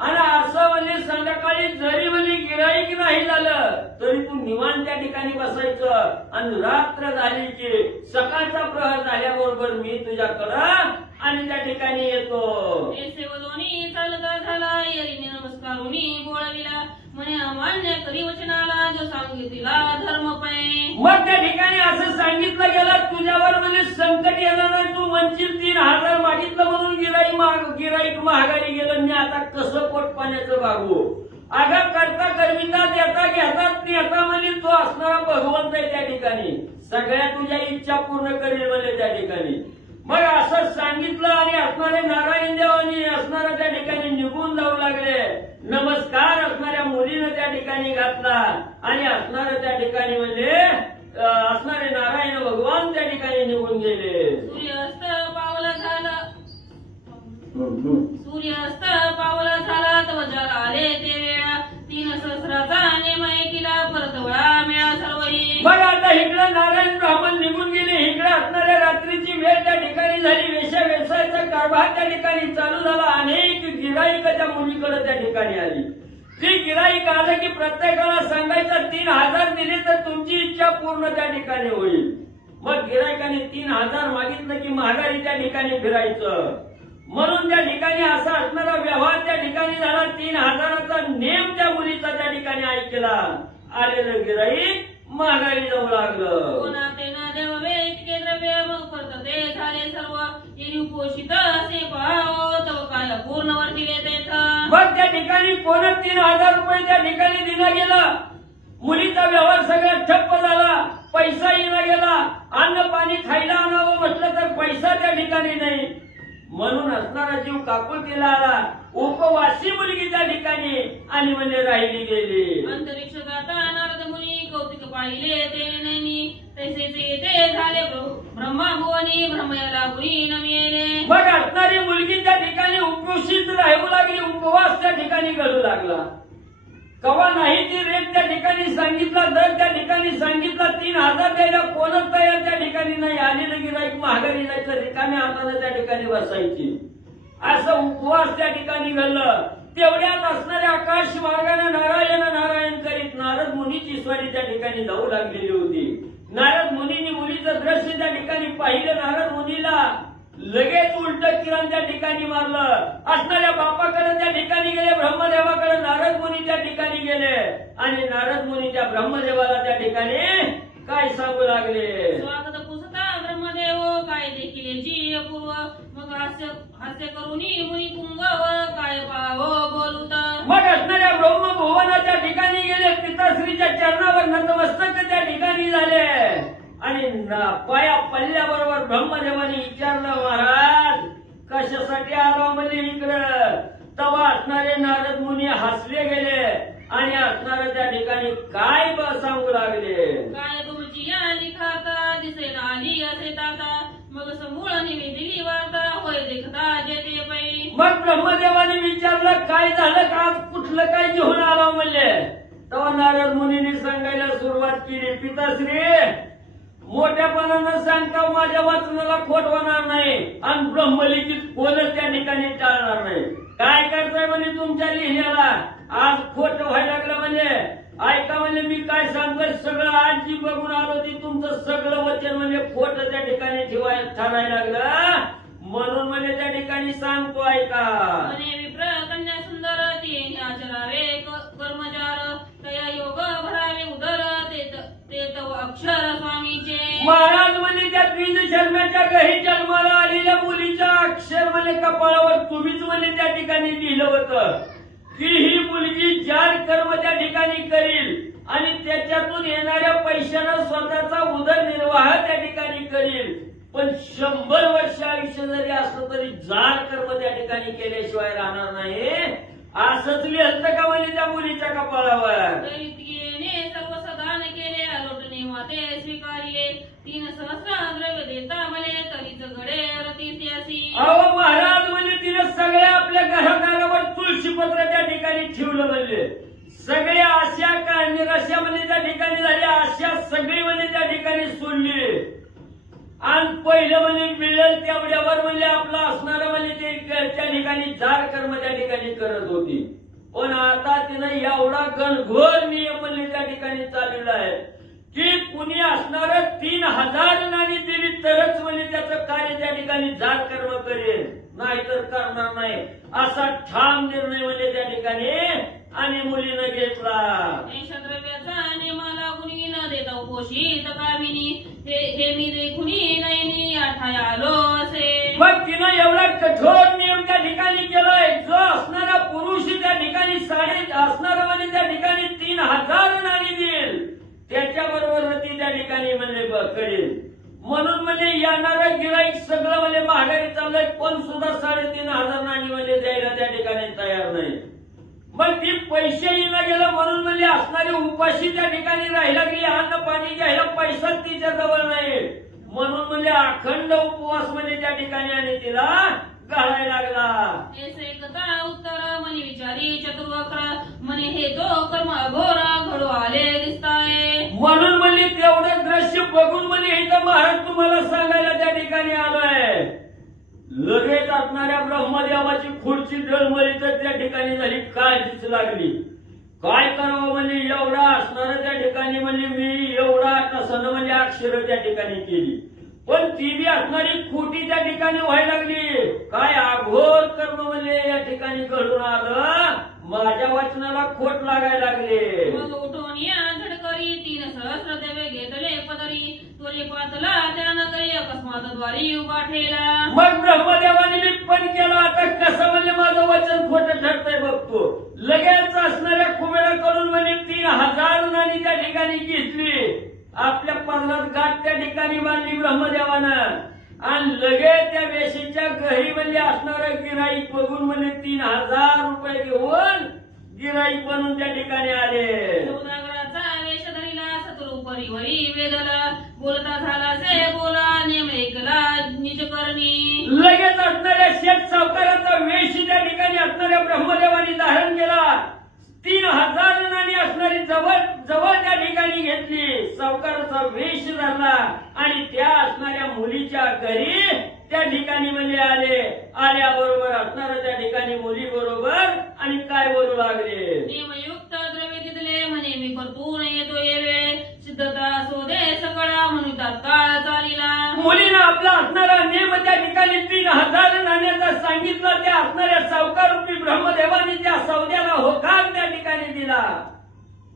आणि असं म्हणजे संध्याकाळी जरी म्हणजे गिराईक नाही झालं तरी तू निवांत त्या ठिकाणी बसायचं. आणि रात्र झाली की सकाळचा प्रहर झाल्याबरोबर मी तुझ्याकडं आणि त्या ठिकाणी येतो. हे सेवलोनी चालता झाला येरीने नमस्कारुनी बोळविला, म्हणे अमान्य करी वचनाला जो सांगितला धर्म पै. मग त्या ठिकाणी असं सांगितलं गेलं तुझ्यावर म्हणजे संकट येणार नाही, तू म्हणशील 3000 मागितलं म्हणून गिराईक महागारी गेलं, मी आता कसं पोट पाण्याचं भागू. अगं करता करविता देता घेतात नेता म्हणजे तो असणारा भगवंत आहे त्या ठिकाणी, सगळ्या तुझ्या इच्छा पूर्ण करेल म्हणजे त्या ठिकाणी. मग असं सांगितलं आणि असणारे नारायण देवानी असणाऱ्या त्या ठिकाणी निघून जाऊ लागले. नमस्कार असणाऱ्या मुलीनं त्या ठिकाणी घातला आणि असणाऱ्या त्या ठिकाणी म्हणजे असणारे नारायण भगवान त्या ठिकाणी निघून गेले. सूर्यास्त पावला झाला, सूर्यास्त पावला झाला तव जग आले ते वेळा, 3 सहस्राचा नेमाय केला परतवळा मिळा सर्वही. बघ आता इकडं नारायण ब्राह्मण निघून गेले, इकडे असणाऱ्या रात्रीची वेळ त्या ठिकाणी झाली, व्यवसायाचा कारभार त्या ठिकाणी चालू झाला. अनेक गिराईक त्या मुलीकडे त्या ठिकाणी आली. ती गिराईक आलं की प्रत्येकाला सांगायचं 3000 दिले तर तुमची इच्छा पूर्ण त्या ठिकाणी होईल. मग गिराईकाने 3000 मागितलं की महागारी त्या ठिकाणी फिरायचं. म्हणून त्या ठिकाणी असा असणारा व्यवहार त्या ठिकाणी झाला. 3000चा नेम त्या मुलीचा त्या ठिकाणी ऐकला. आलेलं गिराईक महागारी जाऊ लागलं. कोणातेना देवे इतके द्रव्य मग परतते झाले सर्व, येरी पोषित असे पाहावं तव काय पूर्ण वर्तीले तेथ. मग त्या ठिकाणी कोण 3000 रुपये त्या ठिकाणी दिला गेला, मुलीचा व्यवहार सगळा ठप्प झाला, पैसा येला गेला. अन्न पाणी खायला आणावं म्हटलं तर पैसा त्या ठिकाणी नाही. म्हणून असणारा जीव काकुळतीला आला. उपवासी मुलगी त्या ठिकाणी आणि म्हणजे राहिली गेली. अंतरिक्ष जाता नारद मुनी कौतिक पाहिले ते नैनी, तैसेच येते झाले ब्रह्मा भुवनी ब्रह्मयाला पुरी नमिले. मग असणारी मुलगी त्या ठिकाणी उपवासित राहू लागली, उपवास त्या ठिकाणी घडू लागला. कवा नाही ती रेट त्या ठिकाणी सांगितला, दर त्या ठिकाणी सांगितला. 3000 द्यायला कोणच तयार त्या ठिकाणी नाही. आलेलं गिराईक महागारी जायचं, रिकाम्या हाताने त्या ठिकाणी बसायची. असं उपवास त्या ठिकाणी घडलं. तेवढ्यात असणाऱ्या आकाश मार्गाने नारायण नारायण करीत नारद मुनीची स्वारी त्या ठिकाणी जाऊ लागलेली होती. नारद मुनींनी मुलीचं दृश्य त्या ठिकाणी पाहिलं. नारद मुनीला लगेच उलट किरण त्या ठिकाणी मारलं. असणाऱ्या बापाकडे त्या ठिकाणी गेले, ब्रह्मदेवाकडे नारद मुनी त्या ठिकाणी गेले आणि नारद मुनी त्या ब्रह्मदेवाला त्या ठिकाणी काय सांगू लागले. स्वागत पुसता ब्रह्मदेव काय देखील जी अपूर्व, मग हास्य करुनी मुनी पुंगव काय पाहावं बोलूत. मग असणाऱ्या ब्रह्मभुवनाच्या ठिकाणी गेले, पिताश्रीच्या चरणावर नतमस्तक त्या ठिकाणी झाले आणि पाया पडल्याबरोबर ब्रह्मदेवाने विचारलं, महाराज कशासाठी आलो म्हणजे इकडं. तेव्हा असणारे नारद मुनी हसले गेले आणि असणाऱ्या त्या ठिकाणी काय सांगू लागले. काय तुमची आली खाता दिसेल आली असे ताता, मग समूळ निवेदिली वार्ता होय देखता जेते पै. मग ब्रह्मदेवाने विचारलं काय झालं का, कुठलं काय घेऊन आलो म्हणले. तेव्हा नारद मुनीने सांगायला सुरुवात केली, पिताश्री मोठ्यापणानं सांगता माझ्या वाचनाला खोट होणार नाही आणि ब्रह्मलिखित कोणच त्या ठिकाणी टाळणार नाही. काय करताय म्हणजे तुमच्या लिहिण्याला आज खोट व्हायला लागलं म्हणजे ऐका म्हणजे मी काय सांगतोय सगळं आज जी बघून आलो ती तुमचं सगळं वचन म्हणजे खोट त्या ठिकाणी ठरायला लागलं. म्हणून म्हणजे त्या ठिकाणी सांगतो ऐका. म्हणे विप्र कन्या सुंदर ती आचरावे कर्मचार, तया योग भरावे उदर ते तव अक्षर स्वामीचे. महाराज म्हणे त्या द्विज शर्माच्या घरी जन्माला आलेल्या मुलीच्या अक्षर म्हणे कपाळावर तुम्हीच म्हणे त्या ठिकाणी लिहिलं होतं की ही मुलगी जार कर्म त्या ठिकाणी करील आणि त्याच्यातून येणाऱ्या पैशानं स्वतःचा उदरनिर्वाह त्या ठिकाणी करील. पण 100 वर्ष आयुष्य जरी असलं तरी जार कर्म त्या ठिकाणी केल्याशिवाय राहणार नाही. असंच लिहिलं का म्हणे त्या मुलीच्या कपाळावर. दैत्येने सर्व सदान केले लोटणे माते स्वीकारिले 3 सहस्र द्रव्य देता मले तरीच घडे रतीसी. अहो महाराज म्हणजे तिने सगळ्या आपल्या घरादारावर तुळशी पत्र त्या ठिकाणी ठेवलं म्हणजे सगळ्या आशा का निराशा म्हणजे त्या ठिकाणी झाल्या. आशा सगळी म्हणजे त्या ठिकाणी सोडली आणि पहिलं म्हणजे मिळेल तेवढ्यावर म्हणजे आपलं असणार म्हणजे ते त्या ठिकाणी जार कर्म त्या ठिकाणी करत होती. पण आता तिनं एवढा घनघोर नियम म्हणजे त्या ठिकाणी चाललेला आहे की कुणी असणार 3000 नाणी दिली तरच म्हणजे त्याचं कार्य त्या ठिकाणी जार कर्म करेल नाहीतर करणार नाही असा ठाम निर्णय म्हणजे त्या ठिकाणी आणि मुलीनं घेतला. द्रव्याचा नेमाला कुणी न देता उपोषित कामिनी हे मी देखुनी नयनी आठाय आलो असे. मग तिनं एवढा कठोर नियम त्या ठिकाणी केलाय जो असणारा पुरुष त्या ठिकाणी असणारा म्हणजे त्या ठिकाणी 3000 नाणी देईल त्याच्याबरोबर ती त्या ठिकाणी म्हणजे करेल. म्हणून म्हणजे येणारं गिराईक सगळं म्हणजे महागाई चाललंय पण सुद्धा 3500 नाणी म्हणजे द्यायला त्या ठिकाणी तयार नाही. मग ती पैसे येणं गेलं म्हणून म्हणजे असणारी उपाशी त्या ठिकाणी राहिला की अन्न पाणी घ्यायला पैसा तिच्या जवळ नाही म्हणून म्हणजे अखंड उपवास म्हणजे त्या ठिकाणी आणि तिला घालायला लागला. ऐसे कथा उत्तर मनी विचारी चतुर्वक्र म्हणे हे तो कर्म अघोरा घडू आले दिसताय. म्हणून म्हणजे तेवढं दृश्य बघून म्हणजे इथं महाराज तुम्हाला सांगायला त्या ठिकाणी आलोय. लगेच असणाऱ्या ब्रह्मदेवाची खुर्ची डळमळी तर त्या ठिकाणी झाली काळजीच लागली. काय करावं म्हणजे एवढा असणार त्या ठिकाणी म्हणजे मी एवढा तसं म्हणजे अक्षर त्या ठिकाणी केली पण ती बी असणारी खोटी त्या ठिकाणी व्हायला लागली. काय अघोर कर्म म्हणजे या ठिकाणी घडून आलं माझ्या वचनाला खोट लागायला लागले. मग उठून या झडकरी 3 सहस्र देवे घेतले पदरी त्वरी पातला त्या नगरी अकस्मात द्वारी उभा ठेला. मग ब्रह्मदेवाने मी पण केला आता कसं म्हणजे माझं वचन खोटं ठरतंय बघतो. लगेच असणाऱ्या कुबेराकडून म्हणजे 3000 नाणी त्या ठिकाणी घेतली आपल्या पर्वत गाठ त्या ठिकाणी बांधली ब्रह्मदेवानं आणि लगेच त्या वेशीच्या घरी म्हणजे असणारं गिराईक बघून म्हणजे 3000 रुपये घेऊन गिराईक बनून त्या ठिकाणी आले. सौदागराचा वेश धरिला सतरूपरी वरी वेदला बोलता झाला से बोला नेम ऐकला निज करणी. लगेच असणाऱ्या शेत सावकाराचा वेश त्या ठिकाणी असणाऱ्या ब्रह्मदेवानी धारण केला. 3000 नाणी असणारी जवळ जवळ त्या ठिकाणी घेतली सावकाराचा वेश धरला आणि त्या असणाऱ्या मुलीच्या घरी त्या ठिकाणी म्हणजे आल्याबरोबर असणाऱ्या त्या ठिकाणी मुली बरोबर आणि काय बोलू लागले. नियमयुक्त द्रव्य दिले म्हणे मी परतून येतो ये वेळ सिद्धता शोधे सकळा म्हणून तात्काळ चालिला. मुलीनं आपला असणारा नियम त्या ठिकाणी 3000 नाण्याचा सांगितला. त्या असणाऱ्या सावकार रूपी ब्रह्मदेवाने त्या सौद्याला होकार त्या ठिकाणी दिला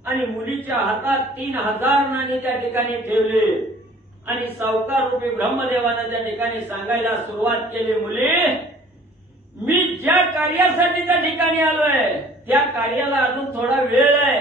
आणि मुलीच्या हातात 3000 नाणी त्या ठिकाणी ठेवले आणि सावकार रूपी ब्रह्मदेवानं त्या ठिकाणी सांगायला सुरुवात केली. मुली मी ज्या कार्यासाठी त्या ठिकाणी आलोय त्या कार्याला अजून थोडा वेळ आहे.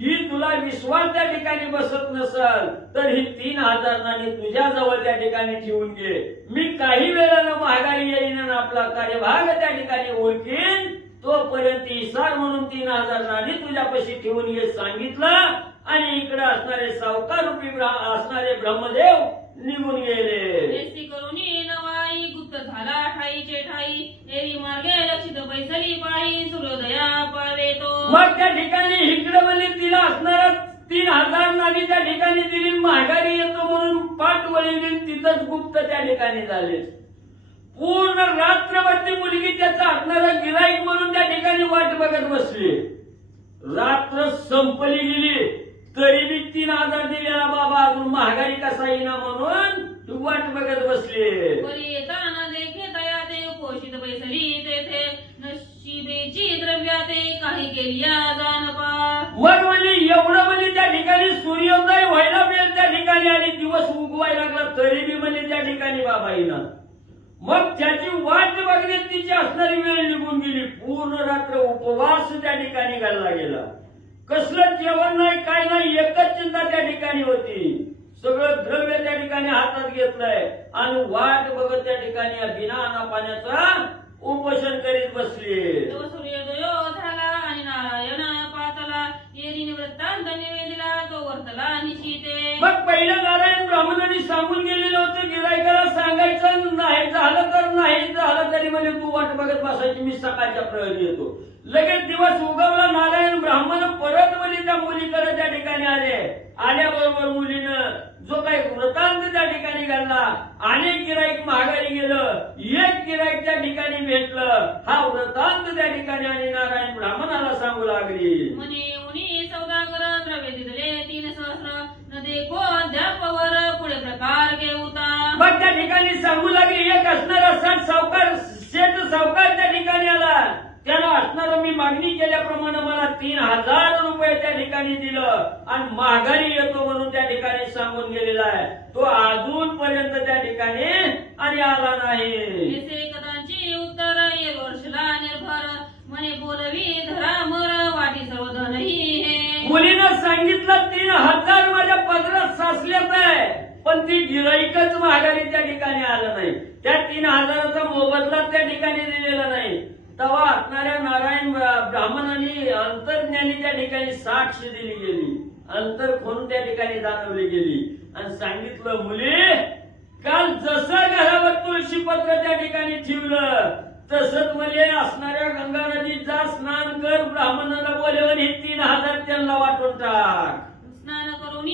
ही तुला विश्वास त्या ठिकाणी बसत नसल तर ही 3000 नाणी तुझ्या जवळ त्या ठिकाणी ठेवून घे. मी काही वेळानं महागाई येईन आणि आपला कार्यभाग त्या ठिकाणी ओळखीन तोपर्यंत इसार म्हणून 3000 नाणी तुझ्यापाशी ठेवून घे सांगितलं आणि इकडे असणारे सावकार रूपी असणारे ब्रह्मदेव निघून गेले. करुणी नवाई गुप्त झाला ठाईचे ठाई एरी मार्गे लक्षित बैसली पाही सूर्योदया पावे तो. मग त्या ठिकाणी इकडे म्हणजे तिला असणारा 3000 नाणी त्या ठिकाणी दिली महागारी येतो म्हणून पाठ वळली तिथंच गुप्त त्या ठिकाणी झाले. पूर्ण रात्रभर मुलगी त्याचा असणारा गिराईक म्हणून त्या ठिकाणी वाट बघत बसली. रात्र संपली गेली तरी बी 3000 दिलेला बाबा अजून महागाई कसा येईना म्हणून तू वाट बघत बसली. परी येताना देखे दया ते पोषित बैसली तेथे नशिबेची द्रव्याते काही केली जानपा. मग म्हणजे एवढं म्हणजे त्या ठिकाणी सूर्योदय व्हायला वेळ त्या ठिकाणी आणि दिवस उगवत व्हायला लागला तरी बी म्हणजे त्या ठिकाणी बाबा येणार. मग त्याची वाट बघण्यात तिची असणारी वेळ निघून गेली. पूर्ण रात्र उपवास त्या ठिकाणी घालला गेला. कसलं जेवण नाही, काय नाही, एकच चिंता त्या ठिकाणी होती. सगळं द्रव्य त्या ठिकाणी हातात घेतलंय आणि वाट बघत त्या ठिकाणी बिना अन्ना पाण्याचा उपोषण करीत बसले. तो सूर्योदय झाला आणि नारायण पातला येरी निवृत्तांत निवेदिला तो वर्तला निशिते. मग पहिलं नारायण ब्राह्मणांनी सांगून गेलेलं होतं गिरायकाला सांगायचं नाही झालं तर नाही झालं तरी म्हणजे तू वाट बघत बसायची, मी सकाळच्या प्रहरी येतो. लगेच दिवस उगवला. नारायण ब्राह्मण परत म्हणजे त्या मुलीकडे त्या ठिकाणी आले. आल्याबरोबर मुलीनं जो काही वृत्तांत त्या ठिकाणी घालला, अनेक गिराईक माघारी गेलं, एक गिराईक त्या ठिकाणी भेटलं. हा वृत्तांत त्या ठिकाणी आणि नारायण ब्राह्मणाला सांगू लागली. म्हणे उनी सौदागर द्रव्य दिले 3 सहस्र न देखो अद्यापवर पुढे प्रकार घेऊता. मग त्या ठिकाणी सांगू लागली. एक असणारा सावकार शेठ सावकार त्या ठिकाणी आला. त्याला असणारं मी मागणी केल्याप्रमाणे मला 3000 रुपये त्या ठिकाणी दिलं आणि माघारी येतो म्हणून त्या ठिकाणी सांगून गेलेला आहे. तो अजूनपर्यंत त्या ठिकाणी आणि आला नाही. ऐसे कदाची उत्तर ये वर्षला निर्भर म्हणे बोलवी धरा मर वाटी सर्वधन हे. मुलीनं सांगितलं 3000 माझ्या पदरात साचल्यात आहे, पण ती गिराईकच माघारी त्या ठिकाणी आलं नाही. त्या 3000चा मोबदला त्या ठिकाणी दिलेला नाही. तेव्हा असणाऱ्या नारायण ब्राह्मणांनी अंतर्ज्ञानी त्या ठिकाणी साक्ष दिली गेली, अंतर खोलून त्या ठिकाणी जाणवली गेली आणि सांगितलं मुली काल जसं घरावर तुळशी पत्र त्या ठिकाणी ठेवलं तसंच म्हणजे असणाऱ्या गंगा नदीत जा, स्नान कर, ब्राह्मणाला बोलवून हे 3000 त्यांना वाटून टाक. स्नान करून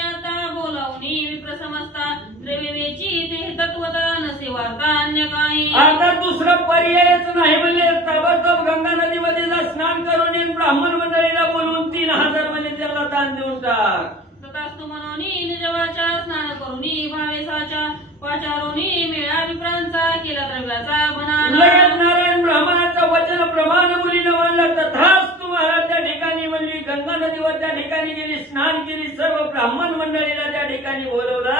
आता बोलावून विप्र समजता द्रव्यवेची ते तत्वता नसे वार्ता अन्य काही. आता दुसरा पर्यायच नाही म्हणजे ताबडतोब गंगा नदीमध्ये जा, स्नान करून येऊन ब्राह्मण मंडळीला बोलवून 3000 म्हणजे त्याला दान देऊन टाक. तथास्तु म्हणून निजवाच्या स्नान करून भावेसाच्या वाचारून मेळा विप्रांचा केला द्रव्याचा बनान. लगेच नारायण ब्राह्मणाचं वचन प्रमाण मुलीनं मानलं. तथास्तु महाराज त्या ठिकाणी म्हणली, गंगा नदीवर त्या ठिकाणी गेली, स्नान केली, सर्व ब्राह्मण मंडळीला त्या ठिकाणी बोलवलं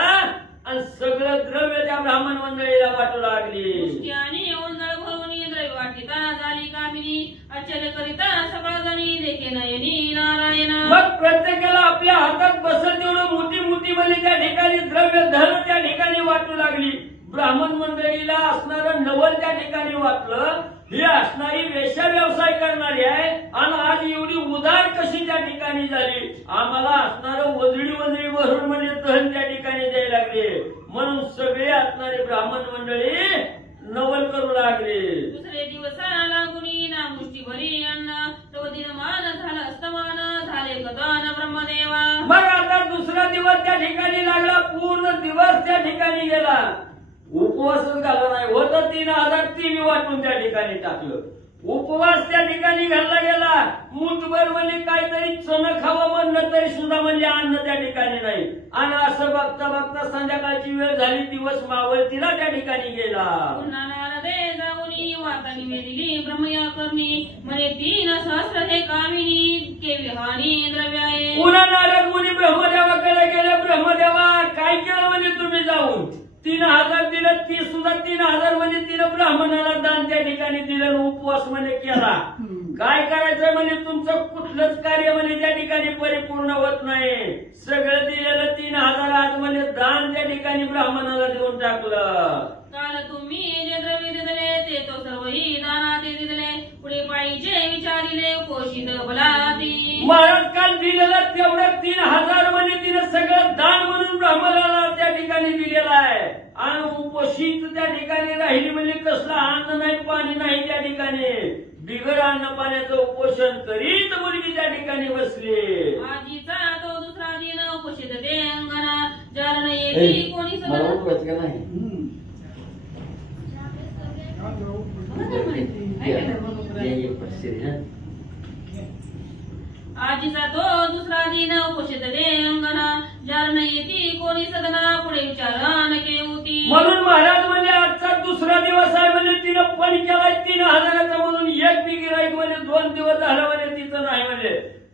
आणि सगळं द्रव्य त्या ब्राह्मण मंडळीला वाटू लागली. आणि ओंजळ भरून द्रव्य वाटिता झाली कामिनी आश्चर्य करिता सगळं जणी देखे नयनी नारायण. मग प्रत्येकाला आपल्या हातात बसत तेवढं मोठी मोठी म्हणजे त्या ठिकाणी द्रव्य धन त्या ठिकाणी वाटू लागली. ब्राह्मण मंडळीला असणारं नवल त्या ठिकाणी वाटलं. ही असणारी वेश्या व्यवसाय करणारी आहे आणि आज एवढी उदार कशी त्या ठिकाणी झाली. आम्हाला असणारं वजडी वजडी भरून म्हणजे धन त्या ठिकाणी द्यायला लागले. म्हणून सगळे असणारे ब्राह्मण मंडळी नवल करू लागले. दुसरे दिवसा लागुनी नामुष्टी भरी अन्न तो दिनमान झाला अस्तमान झाले कदान ब्रह्मदेवा. मग आता दुसरा दिवस त्या ठिकाणी लागला. पूर्ण दिवस त्या ठिकाणी गेला. उपवासच घाला नाही होत. 3000 ती वाटून त्या ठिकाणी टाकलं. उपवास त्या ठिकाणी घालला गेला. मुठभर म्हणजे काहीतरी चण खावं म्हणलं तरी सुद्धा म्हणजे अन्न त्या ठिकाणी नाही. आणि असं बघता बघता संध्याकाळची वेळ झाली. दिवस मावळतीला त्या ठिकाणी गेला. पुन्हा नारदे जाऊनी वार्ता निवेदिली ब्रह्मया करणी म्हणे 3 सहस्र हे कामिनी केली हानी द्रव्याये. पुन्हा नारद मुनी ब्रह्मदेवाकडे गेले. ब्रह्मदेवा काय केलं म्हणजे तुम्ही जाऊन 3000 दिलं. ती सुद्धा 3000 म्हणजे तिनं ब्राह्मणाला दान त्या ठिकाणी दिलं. उपवास म्हणजे केला. काय करायचं म्हणजे तुमचं कुठलंच कार्य म्हणजे त्या ठिकाणी परिपूर्ण होत नाही. सगळं दिलेलं 3000 आज म्हणजे दान त्या ठिकाणी ब्राह्मणाला देऊन टाकलं. काल तुम्ही जे द्रव्य दिले ते तो सर्वही दानाते दिले पुढे पाहिजे विचारिले पोषित बलाती. महाराज काल दिलेलं तेवढं 3000 म्हणजे तिनं सगळं दान म्हणून ब्राह्मणाला त्या ठिकाणी दिलेलं आहे. आणि उपोषित त्या ठिकाणी राहिली म्हणजे कसलं अन्न नाही पाणी नाही त्या ठिकाणी. बिगर अन्न पाण्याचं उपोषण करीत मुलगी त्या ठिकाणी बसली. आजीचा तो दुसरा दिन उपोषित दे अंगणा जारण येती कोणी सगळं आजीचा तो दुसरा दिन उपोषित दे अंगणा जारण येती कोणी सदना पुढे विचारण केवती. म्हणून महाराज म्हणजे आजचा दुसरा दिवस आहे म्हणजे तिनं पण केलाय 3000चा म्हणून एक बी गिराईक म्हणजे 2 दिवस झाला म्हणजे तिचं नाही म्हणजे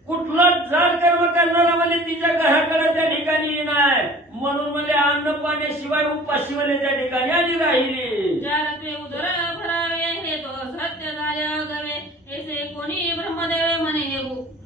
कुठला जाड कर्म करणारा म्हणजे तिच्या घराकडे त्या ठिकाणी नाही. म्हणून म्हणजे अन्न पाण्याशिवाय उपाशी म्हणजे त्या ठिकाणी आली राहिली. चारत्वे उदर भरावे हे तो सत्य झाले गवे ऐसे कोणी ब्रह्मदेव म्हणे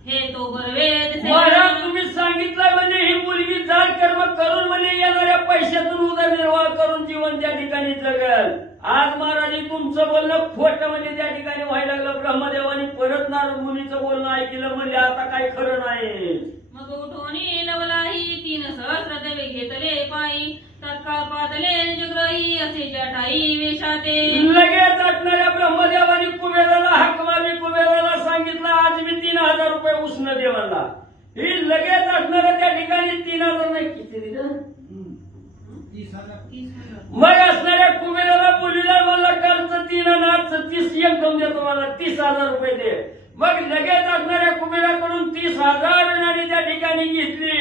हे तो बरवे तसे महाराज तुम्ही सांगितलं म्हणजे ही मुलगी जाड कर्म करून म्हणजे येणाऱ्या पैशातून उदरनिर्वाह करून जीवन त्या ठिकाणी जगल. आज महाराज तुमचं बोलणं खोटं म्हणजे त्या ठिकाणी व्हायला लागलं. ब्रह्मदेवानी परत नारद मुनीचं बोलणं ऐकलं म्हणजे आता काय खरं नाही. मग उठोनी लवलाही 3 सहस्र देवे घेतले पायी तत्काळ पातले जग्रही असे जटाई वेशाते. लगेच असणाऱ्या ब्रह्मदेवानी कुबेराला हाक मारली. कुबेराला सांगितलं आज मी 3000 रुपये उष्ण देवाला. ही लगेच असणाऱ्या त्या ठिकाणी 3000 नाही किती दिलं 30,000. मग असणाऱ्या कुबेराला बोलिला मला कालचं 3 आणि आजचं 30 एकदम देतो मला 30,000 रुपये दे. मग लगेच असणाऱ्या कुबेराकडून 30,000 नाणी त्या ठिकाणी घेतली.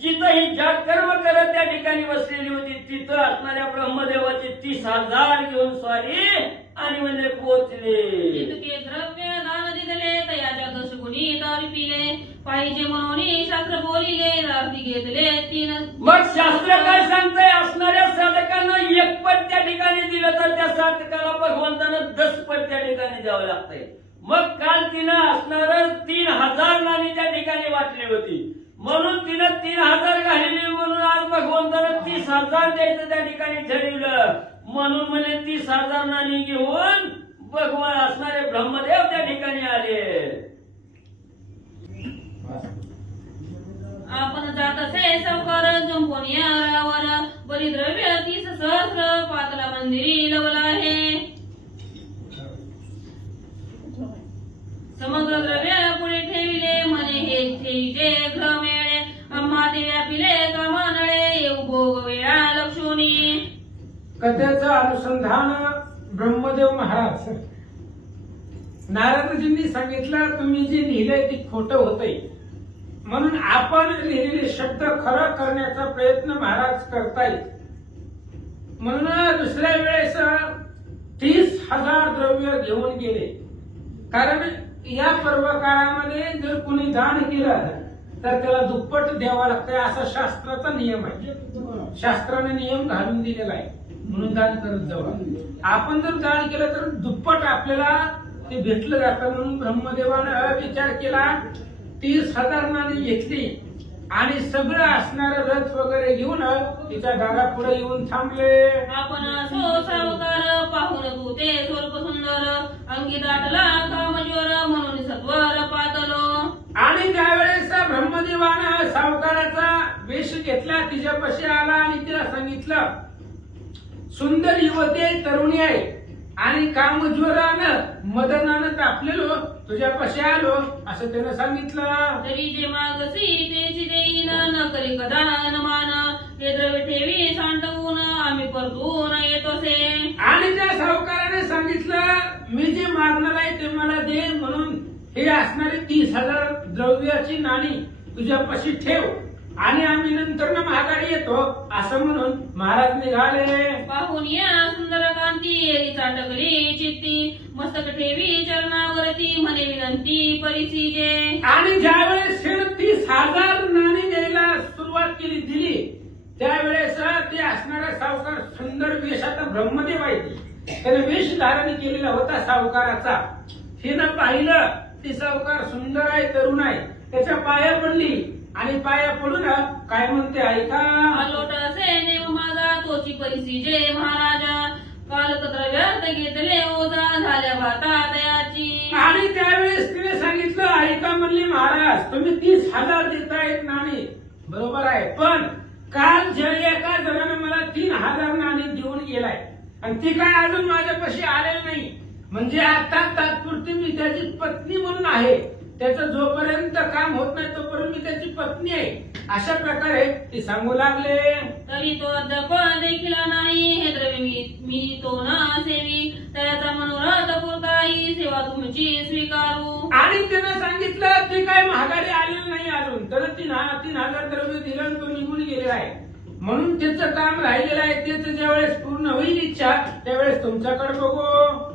जिथं ही जात कर्म करत त्या ठिकाणी बसलेली होती तिथं असणाऱ्या ब्रह्मदेवाचे 30,000 घेऊन स्वारी आणि म्हणजे पोचले. इतके द्रव्य दान दिले तयाच्या 10 गुणी दारू पिले पाहिजे म्हणून शास्त्र बोलिले रात्री घेतले 3. मग शास्त्र काय सांगतंय असणाऱ्या साधकांना 1 पट त्या ठिकाणी दिलं तर त्या साधकाला भगवंतानं 10 पट त्या ठिकाणी द्यावं लागतंय. मग काल तिनं असणार 3,000 नाणी त्या ठिकाणी वाटली होती म्हणून तिनं 3,000 घालवली म्हणून आज भगवंतानं 30,000 द्यायचं त्या ठिकाणी ठरवलं. म्हणून म्हणजे 30,000 नाणी घेऊन भगवान असणारे ब्रह्मदेव त्या ठिकाणी आले. आपण जात असे सावकार जंपून यावर बरी द्रव्य 30 सहस्र पातला मंदिरी लवला आहे. समग्र द्रव्य पुढे ठेविले म्हणे हे ठेविले घ्र मेळे आम्हा ते व्यापिले कामानळे येऊ भोग वेळा लक्षोनी. कथेचं अनुसंधान ब्रह्मदेव महाराज नारदजींनी सांगितलं तुम्ही जे लिहिलंय ते खोटं होतंय म्हणून आपण लिहिलेले शब्द खरं करण्याचा प्रयत्न महाराज करतायत. म्हणून दुसऱ्या वेळेस 30,000 द्रव्य घेऊन गेले. कारण या पर्व काळामध्ये जर कुणी दान केलं तर त्याला दुप्पट द्यावा लागतंय असा शास्त्राचा नियम आहे. शास्त्राने नियम घालून दिलेला आहे म्हणून दान करत जावं. आपण जर दान केलं तर दुप्पट आपल्याला ते भेटलं जातं. म्हणून ब्रह्मदेवानं विचार केला 30,000 नाणी घेतली आणि सगळं असणारं रथ वगैरे घेऊन तिच्या दारापुढे येऊन थांबले. आपण असो सावकार पाहून तू ते स्वरूप सुंदर अंगी दाटला कामज्वर म्हणून सत्वर पातलो. आणि त्यावेळेस ब्रह्मदेवानं सावकाराचा वेश घेतला तिच्यापाशी आला आणि तिला सांगितलं सुंदर युवती आहे तरुणी आहे आणि कामज्वरानं मदनानं तापलेलो तुझ्यापाशी आलो असं त्यानं सांगितलं. तरी जे मागसी तेची देईन न करी कदा न मान हे द्रव्य ठेवी सांडवून आम्ही परतून येतोसे. आणि त्या सावकाराने सांगितलं मी जे मागणार आहे ते मला दे म्हणून हे असणारे 30,000 द्रव्याची नाणी तुझ्यापाशी ठेव आणि आम्ही नंतर माघारी येतो असं म्हणून महाराज निघाले. पाहून या सुंदर कांती एरी चाटकली चित्ती मस्तक ठेवी चरणावरती म्हणे विनंती परिसीजे. आणि ज्यावेळेस 30,000 नाणी द्यायला सुरुवात केली दिली त्यावेळेस ते असणारा सावकार सुंदर वेशाचा ब्रह्मदेव आहे त्याने वेश धारण केलेला होता सावकाराचा. हिनं पाहिलं ती सावकार सुंदर आहे तरुण आहे त्याच्या पाया पडली आणि पाया पडून काय म्हणते ऐका. अलोट असे नेम माझा तोची परिसीजे महाराजा कालकत्र व्यर्थ घेतले ओझा झाल्या भाता दयाची. आणि त्यावेळेस तिने सांगितलं ऐका म्हणली महाराज तुम्ही 30,000 देतायत नाणी बरोबर आहे पण काल एका जणाने मला 3,000 नाणी देऊन गेलाय आणि ती काय अजून माझ्यापाशी आलेली नाही. म्हणजे आता तात्पुरती मी त्याची पत्नी म्हणून आहे. त्याचं जोपर्यंत काम होत नाही तोपर्यंत मी त्याची पत्नी आहे अशा प्रकारे ते सांगू लागले. तरी तो अद्याप देखील नाही हे द्रव्य मी तो न सेवी त्याचा मनोरथ पुरताही सेवा तुमची स्वीकारू. आणि त्यानं सांगितलं ती काय महागारी आलेली नाही अजून तर 3,000 द्रव्य दिलं आणि तो निघून गेलेला आहे म्हणून त्याचं काम राहिलेलं आहे. त्याचं ज्यावेळेस पूर्ण होईल इच्छा त्यावेळेस तुमच्याकडे बघू.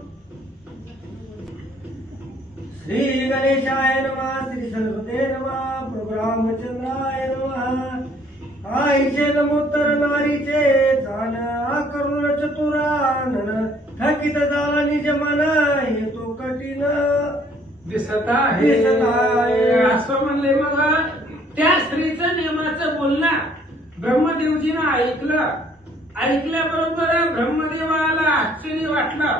श्री गणेशाय नमः श्री सरस्वते नमः प्रभु रामचंद्राय नमः आईचे नमोत्तर नारीचे जाण करून चतुरानन थकित झाला निज मन हे तो कठीण दिसत आहे दिसत आहे. असं म्हणले. मग त्या स्त्रीचं नियमाचं बोलणं ब्रह्मदेवजीनं ऐकल्याबरोबर ब्रह्मदेवाला आश्चर्य वाटलं.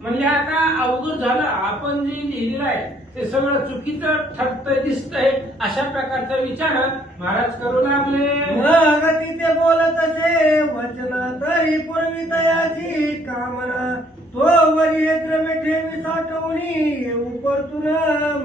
म्हणजे आता अवघड झालं, आपण जे लिहिलेलं आहे ते सगळं चुकीचं ठरतंय दिसतंय, अशा प्रकारचा विचार महाराज करू लागले. मग तिथे बोलत असे वचना तरी पूर्वी तयाची कामना तो वरी क्रमे ठेवी साठवणी उपरतून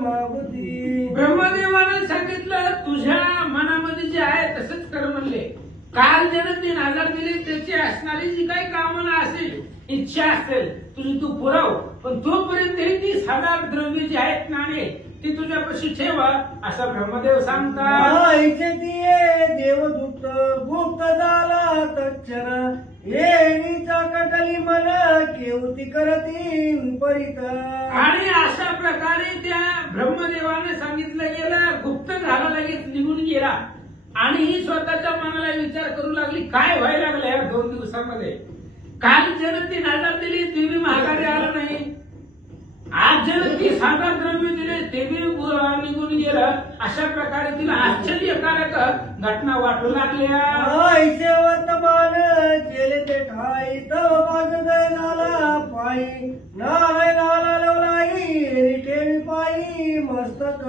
मागुती. ब्रह्मदेवाने सांगितलं तुझ्या मनामध्ये जे आहे तसंच कर म्हणले. काल ज्यानं 3,000 दिले त्याची असणारी जी काही कामना असेल, इच्छा असेल तुझी तू पुरव, पण तोपर्यंत हे 30,000 द्रव्य जे आहेत नाणे ती तुझ्यापाशी ठेवा असं ब्रह्मदेव सांगतात. आईचे दिये देवदूत गुप्त झाला तक्षण येणीचा कटली मन केवती करती विपरीत. आणि अशा प्रकारे त्या ब्रह्मदेवाने सांगितलं गेलं, गुप्त झाला लगेच निघून गेला. आणि ही स्वतःच्या मनाला विचार करू लागली काय व्हायला लागलं या 2 दिवसामध्ये. काल जण 3,000 दिली ते बी माघारी आलं नाही, आज जण 30,000 द्रव्य दिले ते बी निघून गेलं. अशा प्रकारे तिला आश्चर्यकारक घटना वाटू लागल्या. आईचे वर्तमान केले ते ठाई तव बाजूदय झाला पायी नारायणाला लवलाई ठेवी पायी मस्तक.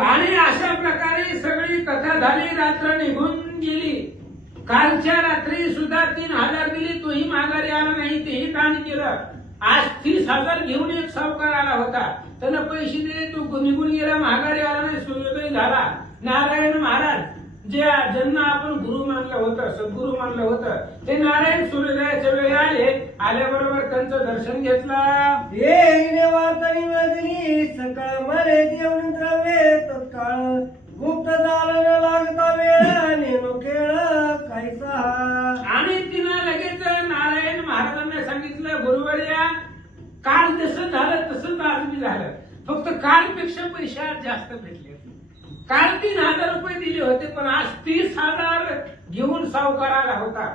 आणि अशा प्रकारे सगळी कथा झाली. रात्र निघून गेली. कालच्या रात्री सुद्धा 3,000 दिली, तोही माघारी आला नाही, तेही दान केलं. आज 30,000 घेऊन एक सावकार आला होता, त्यानं पैसे दिले, तो निघून गेला, माघारी आला नाही, सूर्योदय झाला. नारायण महाराज ज्यांना आपण गुरु मानलं होतं, सद्गुरु मानलं होतं, ते नारायण सूर्योदयाच्या वेळी आल्याबरोबर त्यांचं दर्शन घेतलं. येईने वार्तनी वाजली सकाळ मरे देऊन द्रव्ये तत्काळ गुप्त झालं लागता वेळ नेनो खेळ कायचा. आणि तिनं लगेच नारायण महाराजांना सांगितलं, गुरुवर्या काल जसं झालं तसंच आज बी झालं, फक्त कालपेक्षा पैसे आज जास्त भेटले. काल 3,000 रुपये दिले होते, पण आज 30,000 घेऊन सावकार आला होता,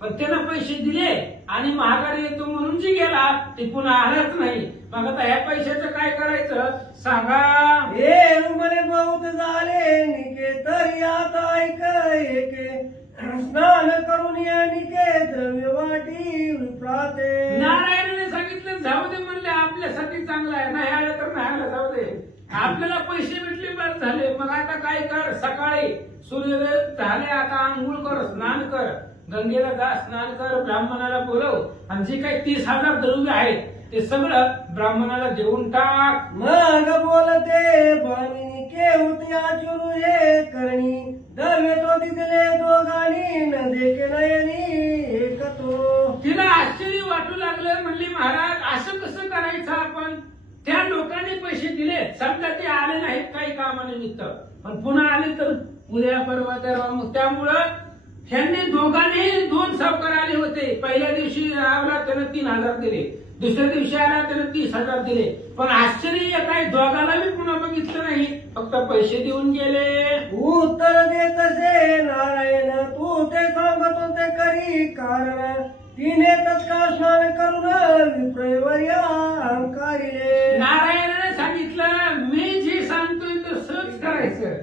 पण त्यानं पैसे दिले आणि माघारी येतो म्हणून जी गेला ते पुन्हा आलाच नाही. मग आता ह्या पैशाचं काय करायचं सांगा. हे रुमले बहुत झाले निके तरी आता ऐक एके स्नान करून या निके द्रव्य वाटी विप्राते. नारायणाने सांगितलं जाऊ दे म्हणले, आपल्यासाठी चांगलं आहे, नाही आलं तर नाही आलं जाऊ दे, आपल्याला पैसे भेटले बस झाले. मग आता काय कर, सकाळी सूर्योदय झाले, आता आंघोळ कर, स्नान कर, गंगेला जा, स्नान कर, ब्राह्मणाला बोलव आणि जे काही 30,000 द्रव्य आहेत ते सगळं ब्राह्मणाला देऊन टाक. मग बोलते बाणी केवती आचुरू हे करणी द्रव्य तो दिले दोघांनी न देखे नयनी एकतो. तिला आश्चर्य वाटू लागलं. म्हणली महाराज असं कसं करायचं आपण, त्या लोकांनी पैसे दिले, समजा ते आले नाहीत काही कामानिमित्त, पण पुन्हा आले तर उद्या परवा तेरवा, मग त्यामुळं ह्यांनी दोघांनी 2 सावकार आले होते. पहिल्या दिवशी आला त्यानं 3,000 दिले, दुसऱ्या दिवशी आला त्यानं 30,000 दिले, पण आश्चर्य काय दोघांना मी पुन्हा बघितलं नाही, फक्त पैसे देऊन गेले. उत्तर देत असे नारायण तू ते सांगत होते करी कारण तिने तत्काळ स्नान करून विप्रवर्या अहंकारिले. नारायणाने सांगितलं मी जे सांगतोय तसंच करायचं,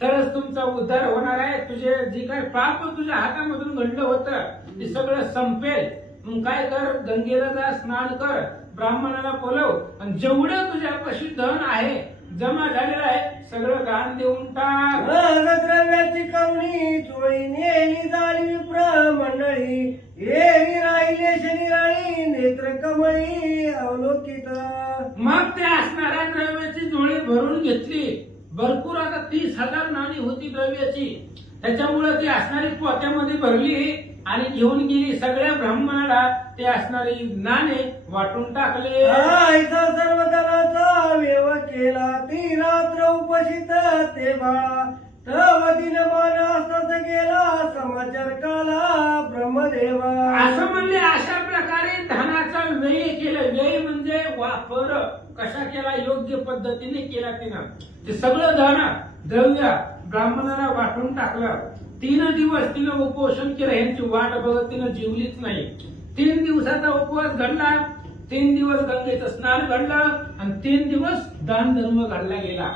तरच तुमचा उद्धार होणार आहे. तुझे जे काही पाप तुझ्या हातामधून घडलं होतं ते सगळं संपेल. मग काय कर, गंगेला जा, स्नान कर, ब्राह्मणाला बोलव आणि जेवढं तुझ्यापाशी धन आहे जमा झालेलं आहे सगळं दान देऊन टाक. द्रव्याची करुणी चोळी नेली झाली विप्र मंडळी येरी राहिले शनिराळी नेत्र कमळी अवलोकित. मग ते असणाऱ्या द्रव्याची जोळी भरून घेतली. भरपूर आता 30,000 नाणी होती द्रव्याची, त्याच्यामुळे ती असणारी पोत्यामध्ये भरली आणि घेऊन गेली. सगळ्या ब्राह्मणाला ते असणारी नाणे वाटून टाकले. ऐसा सर्व दलाचा व्यव केला ती रात्र उपशित ते बाळा तव दिन मान असत गेला समाचार काला ब्रह्मदेवा. असं म्हणले. अशा प्रकारे धनाचा व्यय केला. व्यय म्हणजे वापर कशा केला, योग्य पद्धतीने केला तिनं. ते सगळं धन द्रव्य ब्राह्मणाला वाटून टाकलं. 3 दिवस तिनं उपोषण केलं, यांची वाट बघत तिनं जीवलीच नाही. 3 दिवसाचा उपवास घडला, 3 दिवस गंगेचं स्नान घडलं आणि 3 दिवस दान धर्म घडला गेला.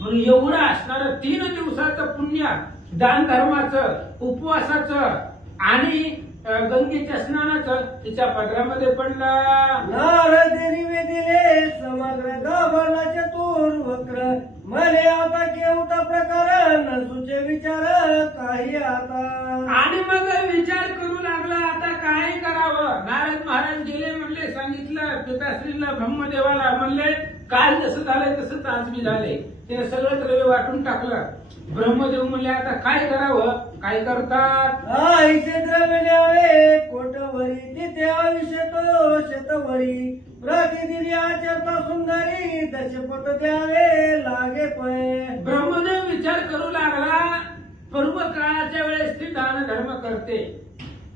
म्हणून एवढं असणारं 3 दिवसाचं पुण्य दान धर्माचं, उपवासाचं आणि गंगेच्या स्नानाचं तिच्या पदरामध्ये पडलं. नारदरी वेदिले समग्र गाभरला चतुर वक्र मले आता केवता प्रकार न सुचे विचार काही आता. आणि मग विचार करू लागला आता काय करावं. नारद महाराज गेले, म्हणले सांगितलं पिताश्रीला, ब्रह्मदेवाला म्हणले काल जसं झालंय तसंच आज बी झाले. त्याने सगळं द्रव्य वाटून टाकलं. ब्रह्मदेव म्हणले आता काय करावं. काय करतात. आईचे द्रव्य न्यावे कोटवरी तिथे आयुष्य तो शतवरी प्रतिदिनी आचरता सुंदरी दशपथ द्यावे लागे पै. ब्रह्मदेव विचार करू लागला. पूर्व काळाच्या वेळेस ती दान धर्म करते,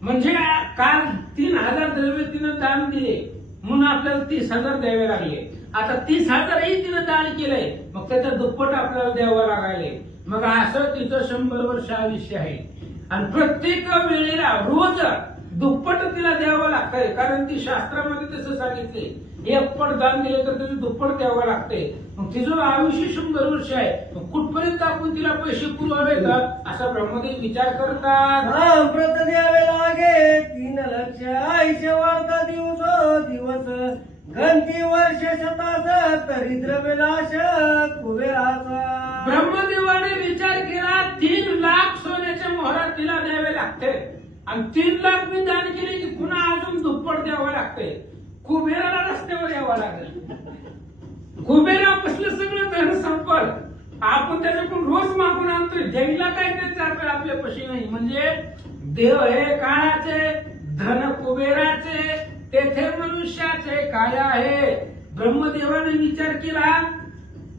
म्हणजे काल 3000 द्रव्य तिनं दान दिले म्हणून आपल्याला 30,000 द्यावे लागले. आता 30,000ही तिनं दान केलंय, मग त्याच्या दुप्पट आपल्याला द्यावं लागायले. मग असं तिचं 100 वर्ष आयुष्य आहे आणि प्रत्येक वेळेला रोज दुप्पट तिला द्यावं लागतंय. कारण ती शास्त्रामध्ये तसं सांगितले, एक पट दान दिले तर त्याचं दुप्पट द्यावं लागते. मग तिचं आयुष्य 100 वर्ष आहे, मग कुठपर्यंत आपण तिला पैसे पुरवावे तर असा ब्रह्मदेव विचार करतात. व्रत द्यावे लागे 3 लक्ष आयुष्य वाढता दिवस दिवस गंती वर्ष शतास तरी द्रव्य नाश कुबेराचा. ब्रह्मदेवाने विचार केला 3 लाख सोन्याच्या मोहरात तिला द्यावे लागते आणि 3 लाख मी दान केले की पुन्हा अजून दुप्पट द्यावं लागते. कुबेराला रस्त्यावर यावं लागेल. कुबेरापासलं सगळं धन संपल, आपण त्याच्याकडून रोज मागून आणतोय, द्यायला काय त्याचं आपल्यापाशी नाही. म्हणजे देव हे काळाचे, धन कुबेराचे, तेथे मनुष्याचे काय आहे. ब्रह्मदेवाने विचार केला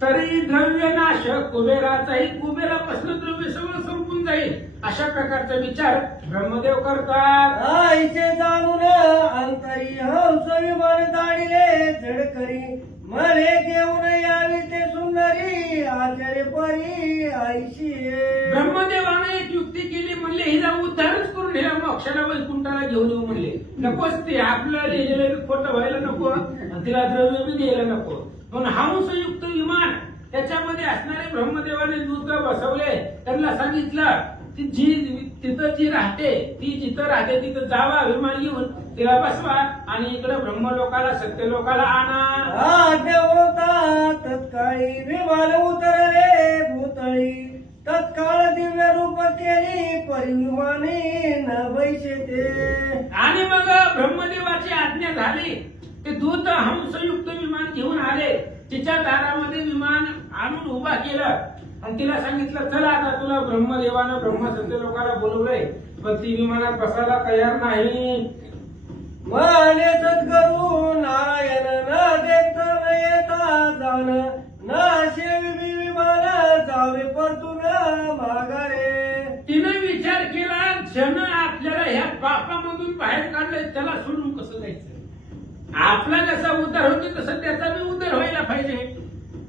तरी द्रव्य नाश कुबेराचाही, कुबेरापासून द्रव्य सगळं संपून जाईल, अशा प्रकारचा विचार ब्रह्मदेव करतात. आईचे जाणून अंतरी हंस विमान दाडिले झडकरी मले घेऊन यावी ते सुंदरी आचार्य परी आईशी. ब्रह्मदेवाने एक युक्ती केली, म्हणले हिला उद्धारच करून हिला मोक्षाला वैकुंठाला घेऊन येऊ म्हणले. नकोच ते आपलं लिहिलेलं खोटं व्हायला नको आणि तिला द्रव्य बी द्यायला नको. म्हणून हंसयुक्त विमान त्याच्यामध्ये असणारे ब्रह्मदेवाने दूत बसवले. त्यांना सांगितलं तिथं जी राहते, ती जिथं राहते तिथं जावा, विमान घेऊन तिला बसवा आणि इकडे ब्रह्मलोकाला सत्यलोकाला आणा. आज्ञा होता तत्काळी विमान उतरले भूतळी तत्काळ दिव्य रूप केली परिविमाने न वैशे ते. आणि मग ब्रह्मदेवाची आज्ञा झाली. ते दूत हंसयुक्त विमान घेऊन आले. तिच्या दारामध्ये विमान आणून उभा केलं आणि तिला सांगितलं चला आता तुला ब्रह्मदेवानं ब्रह्मसत्य लोकाला बोलवलंय, पण ती विमानात बसायला तयार नाही. माने सद्गुरु नारायण न देखता न येता जाण न शेवी विमान जावे परतून माघारे. तिने विचार केला जन आपल्याला ह्या पापामधून बाहेर काढलंय, त्याला सोडून कसं जायचं. आपला जसा उद्धार होतो तसं त्याचा बी उद्धार व्हायला पाहिजे.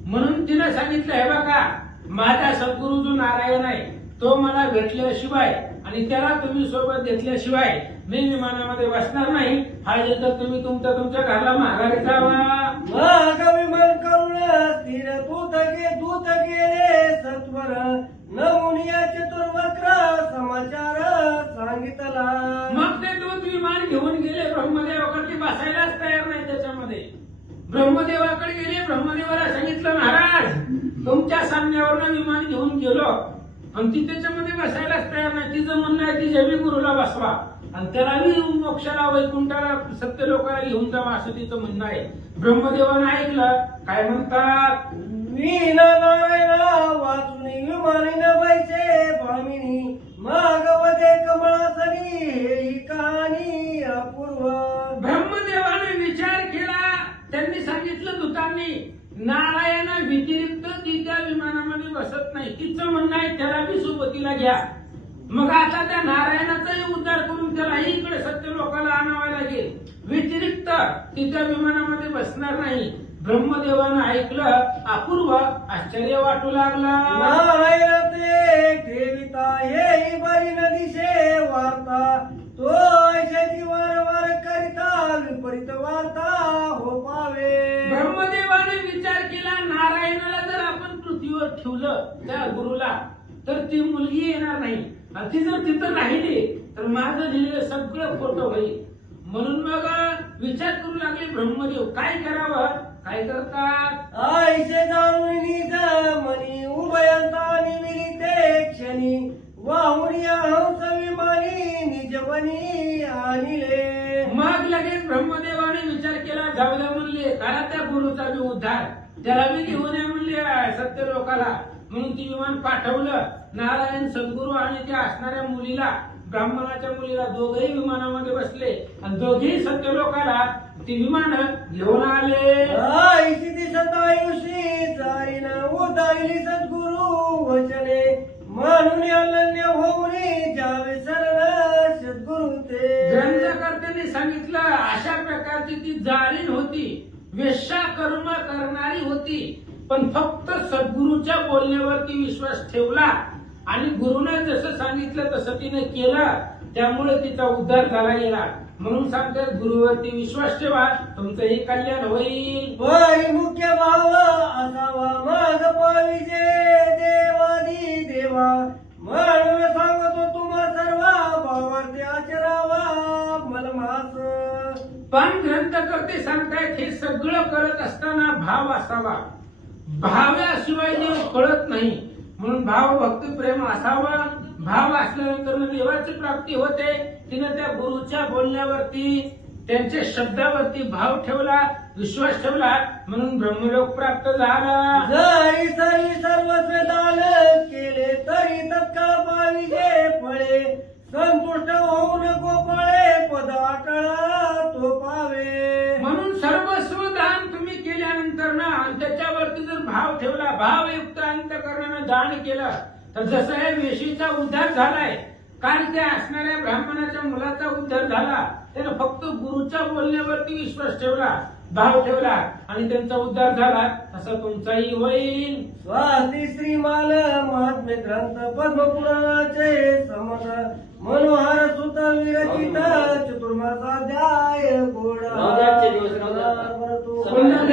म्हणून तिने सांगितलं हे बघा माझा सद्गुरु जो नारायण आहे तो मला भेटल्याशिवाय आणि त्याला तुम्ही सोबत घेतल्याशिवाय मी विमानामध्ये बसणार नाही. पाहिजे तर तुम्ही तुमच्या घराला माघारी जावा. माग विमान करुण स्थिर दूत गेले सत्वर नमुनिया चतुर्वक्र समाचार सांगितला. मग ते दूत विमान घेऊन गेले. ब्रह्मदेवाकडे बसायलाच तयार नाही त्याच्यामध्ये. ब्रह्मदेवाकडे गेले. ब्रह्मदेवाला सांगितलं महाराज तुमच्या सामन्यावरनं विमान घेऊन गेलो आणि ती त्याच्यामध्ये बसायलाच तयार नाही. तिचं म्हणणं आहे तिच्या बी गुरुला बसवा आणि त्याला बी मोक्षाला वैकुंठाला सत्य लोकांना घेऊन जावा असं तिचं म्हणणं आहे. ब्रह्मदेवानं ऐकलं. काय म्हणतात. वीण नारायणा वाचून विमानी न बैसे भामिनी मागवते कमळासनी ही कहाणी अपूर्व. ब्रह्मदेवाने विचार केला. त्यांनी सांगितलं दूतांनी नारायण व्यतिरिक्त ती त्या विमानामध्ये बसत नाही. तिचं म्हणणं आहे त्याला बी सोबतीला घ्या. मग आता त्या नारायणाचाही उद्धार करून त्यालाही इकडे सत्य लोकांना आणावं लागेल. व्यतिरिक्त ती त्या विमानामध्ये बसणार नाही. ब्रह्मदेवानं ऐकलं, अपूर्व आश्चर्य वाटू लागला. नारायण ते ठेविता येई बरी नदीशे वार्ता, तो ऐशाची वारंवार करिता विपरीत वार्ता हो पावे. ब्रह्मदेवाने विचार केला, नारायणाला जर आपण पृथ्वीवर ठेवलं त्या गुरुला, तर ती मुलगी येणार नाही, आणि ती जर तिथं राहिली तर माझं लिहिलेलं सगळं खोटं होईल. म्हणून मग विचार करू लागले ब्रह्मदेव, काय करावं. काय करतात, ऐशे जाणून निज मनी उभयंता निमिलिते क्षणी, वाहुनिया हंस विमानी निजवनी आणिले. मग लगेच ब्रह्मदेवाने विचार केला, जाऊ द्या म्हणले, करा त्या गुरुचा बी उद्धार, त्याला बी घेऊन ये म्हणले सत्य लोकाला. म्हणून ती विमान पाठवलं. नारायण सद्गुरू आणि त्या असणाऱ्या मुलीला, ब्राह्मणाच्या मुलीला, दोघेही विमानामध्ये बसले आणि दोघेही सत्य लोकाला ती विमान घेऊन आले. ऐशी दिसत आयुषी जाईन उदारिली सद्गुरु वचने, म्हणून अनन्य होऊनी जावे सरळ सद्गुरु ते. ग्रंथकर्त्यांनी सांगितलं, अशा प्रकारची ती जाळीण होती, वेश्या कर्म करणारी होती, पण फक्त सद्गुरूच्या बोलण्यावरती विश्वास ठेवला आणि गुरुने जसं सांगितलं तसं तिने केलं, त्यामुळे तिचा उद्धार झाला गेला. म्हणून सांगतात, गुरुवरती विश्वास ठेवा, तुमचंही कल्याण होईल. परी मुख्य भाव असावा माग पाविजे देवादी देवा, म्हणून सांगतो तुम्हा सर्व भावार्थी आचरावा मलमास. पण ग्रंथकर्ते सांगतायत, हे सगळं करत असताना भाव असावा, भाव्याशिवाय देव कळत नाही. म्हणून भाव भक्ती प्रेम असावा. भाव असल्यानंतर देवाची प्राप्ती होते. तिने त्या गुरुच्या बोलण्यावरती, त्यांच्या शब्दावरती भाव ठेवला, विश्वास ठेवला, म्हणून ब्रह्मलोक प्राप्त झाला. जरी सरी सर्वस्व दान केले तरी तत्काळ पाविजे फळे, संतुष्ट होऊन गोपाळे पद अटळ तो पावे. म्हणून सर्वस्व दान तुम्ही केल्यानंतर ना, आणि त्याच्यावरती जर भाव ठेवला, भावयुक्त अंतःकरणानं दान केलं, तर जसं या वेशीचा उद्धार झालाय, काल त्या असणाऱ्या ब्राह्मणाच्या मुलाचा उद्धार झाला, त्यानं फक्त गुरुच्या बोलण्यावरती विश्वास ठेवला, भाव ठेवला, आणि त्यांचा उद्धार झाला, तसा तुमचाही होईल. स्वाती श्रीमान महात्मे ग्रंथ पद्मपुराणाचे समज, मनोहर सुत विरचित चतुर्मासाध्याय गोडा. राहू द्या, आजचे दिवस राहू द्या. बरं तू. पुन्हा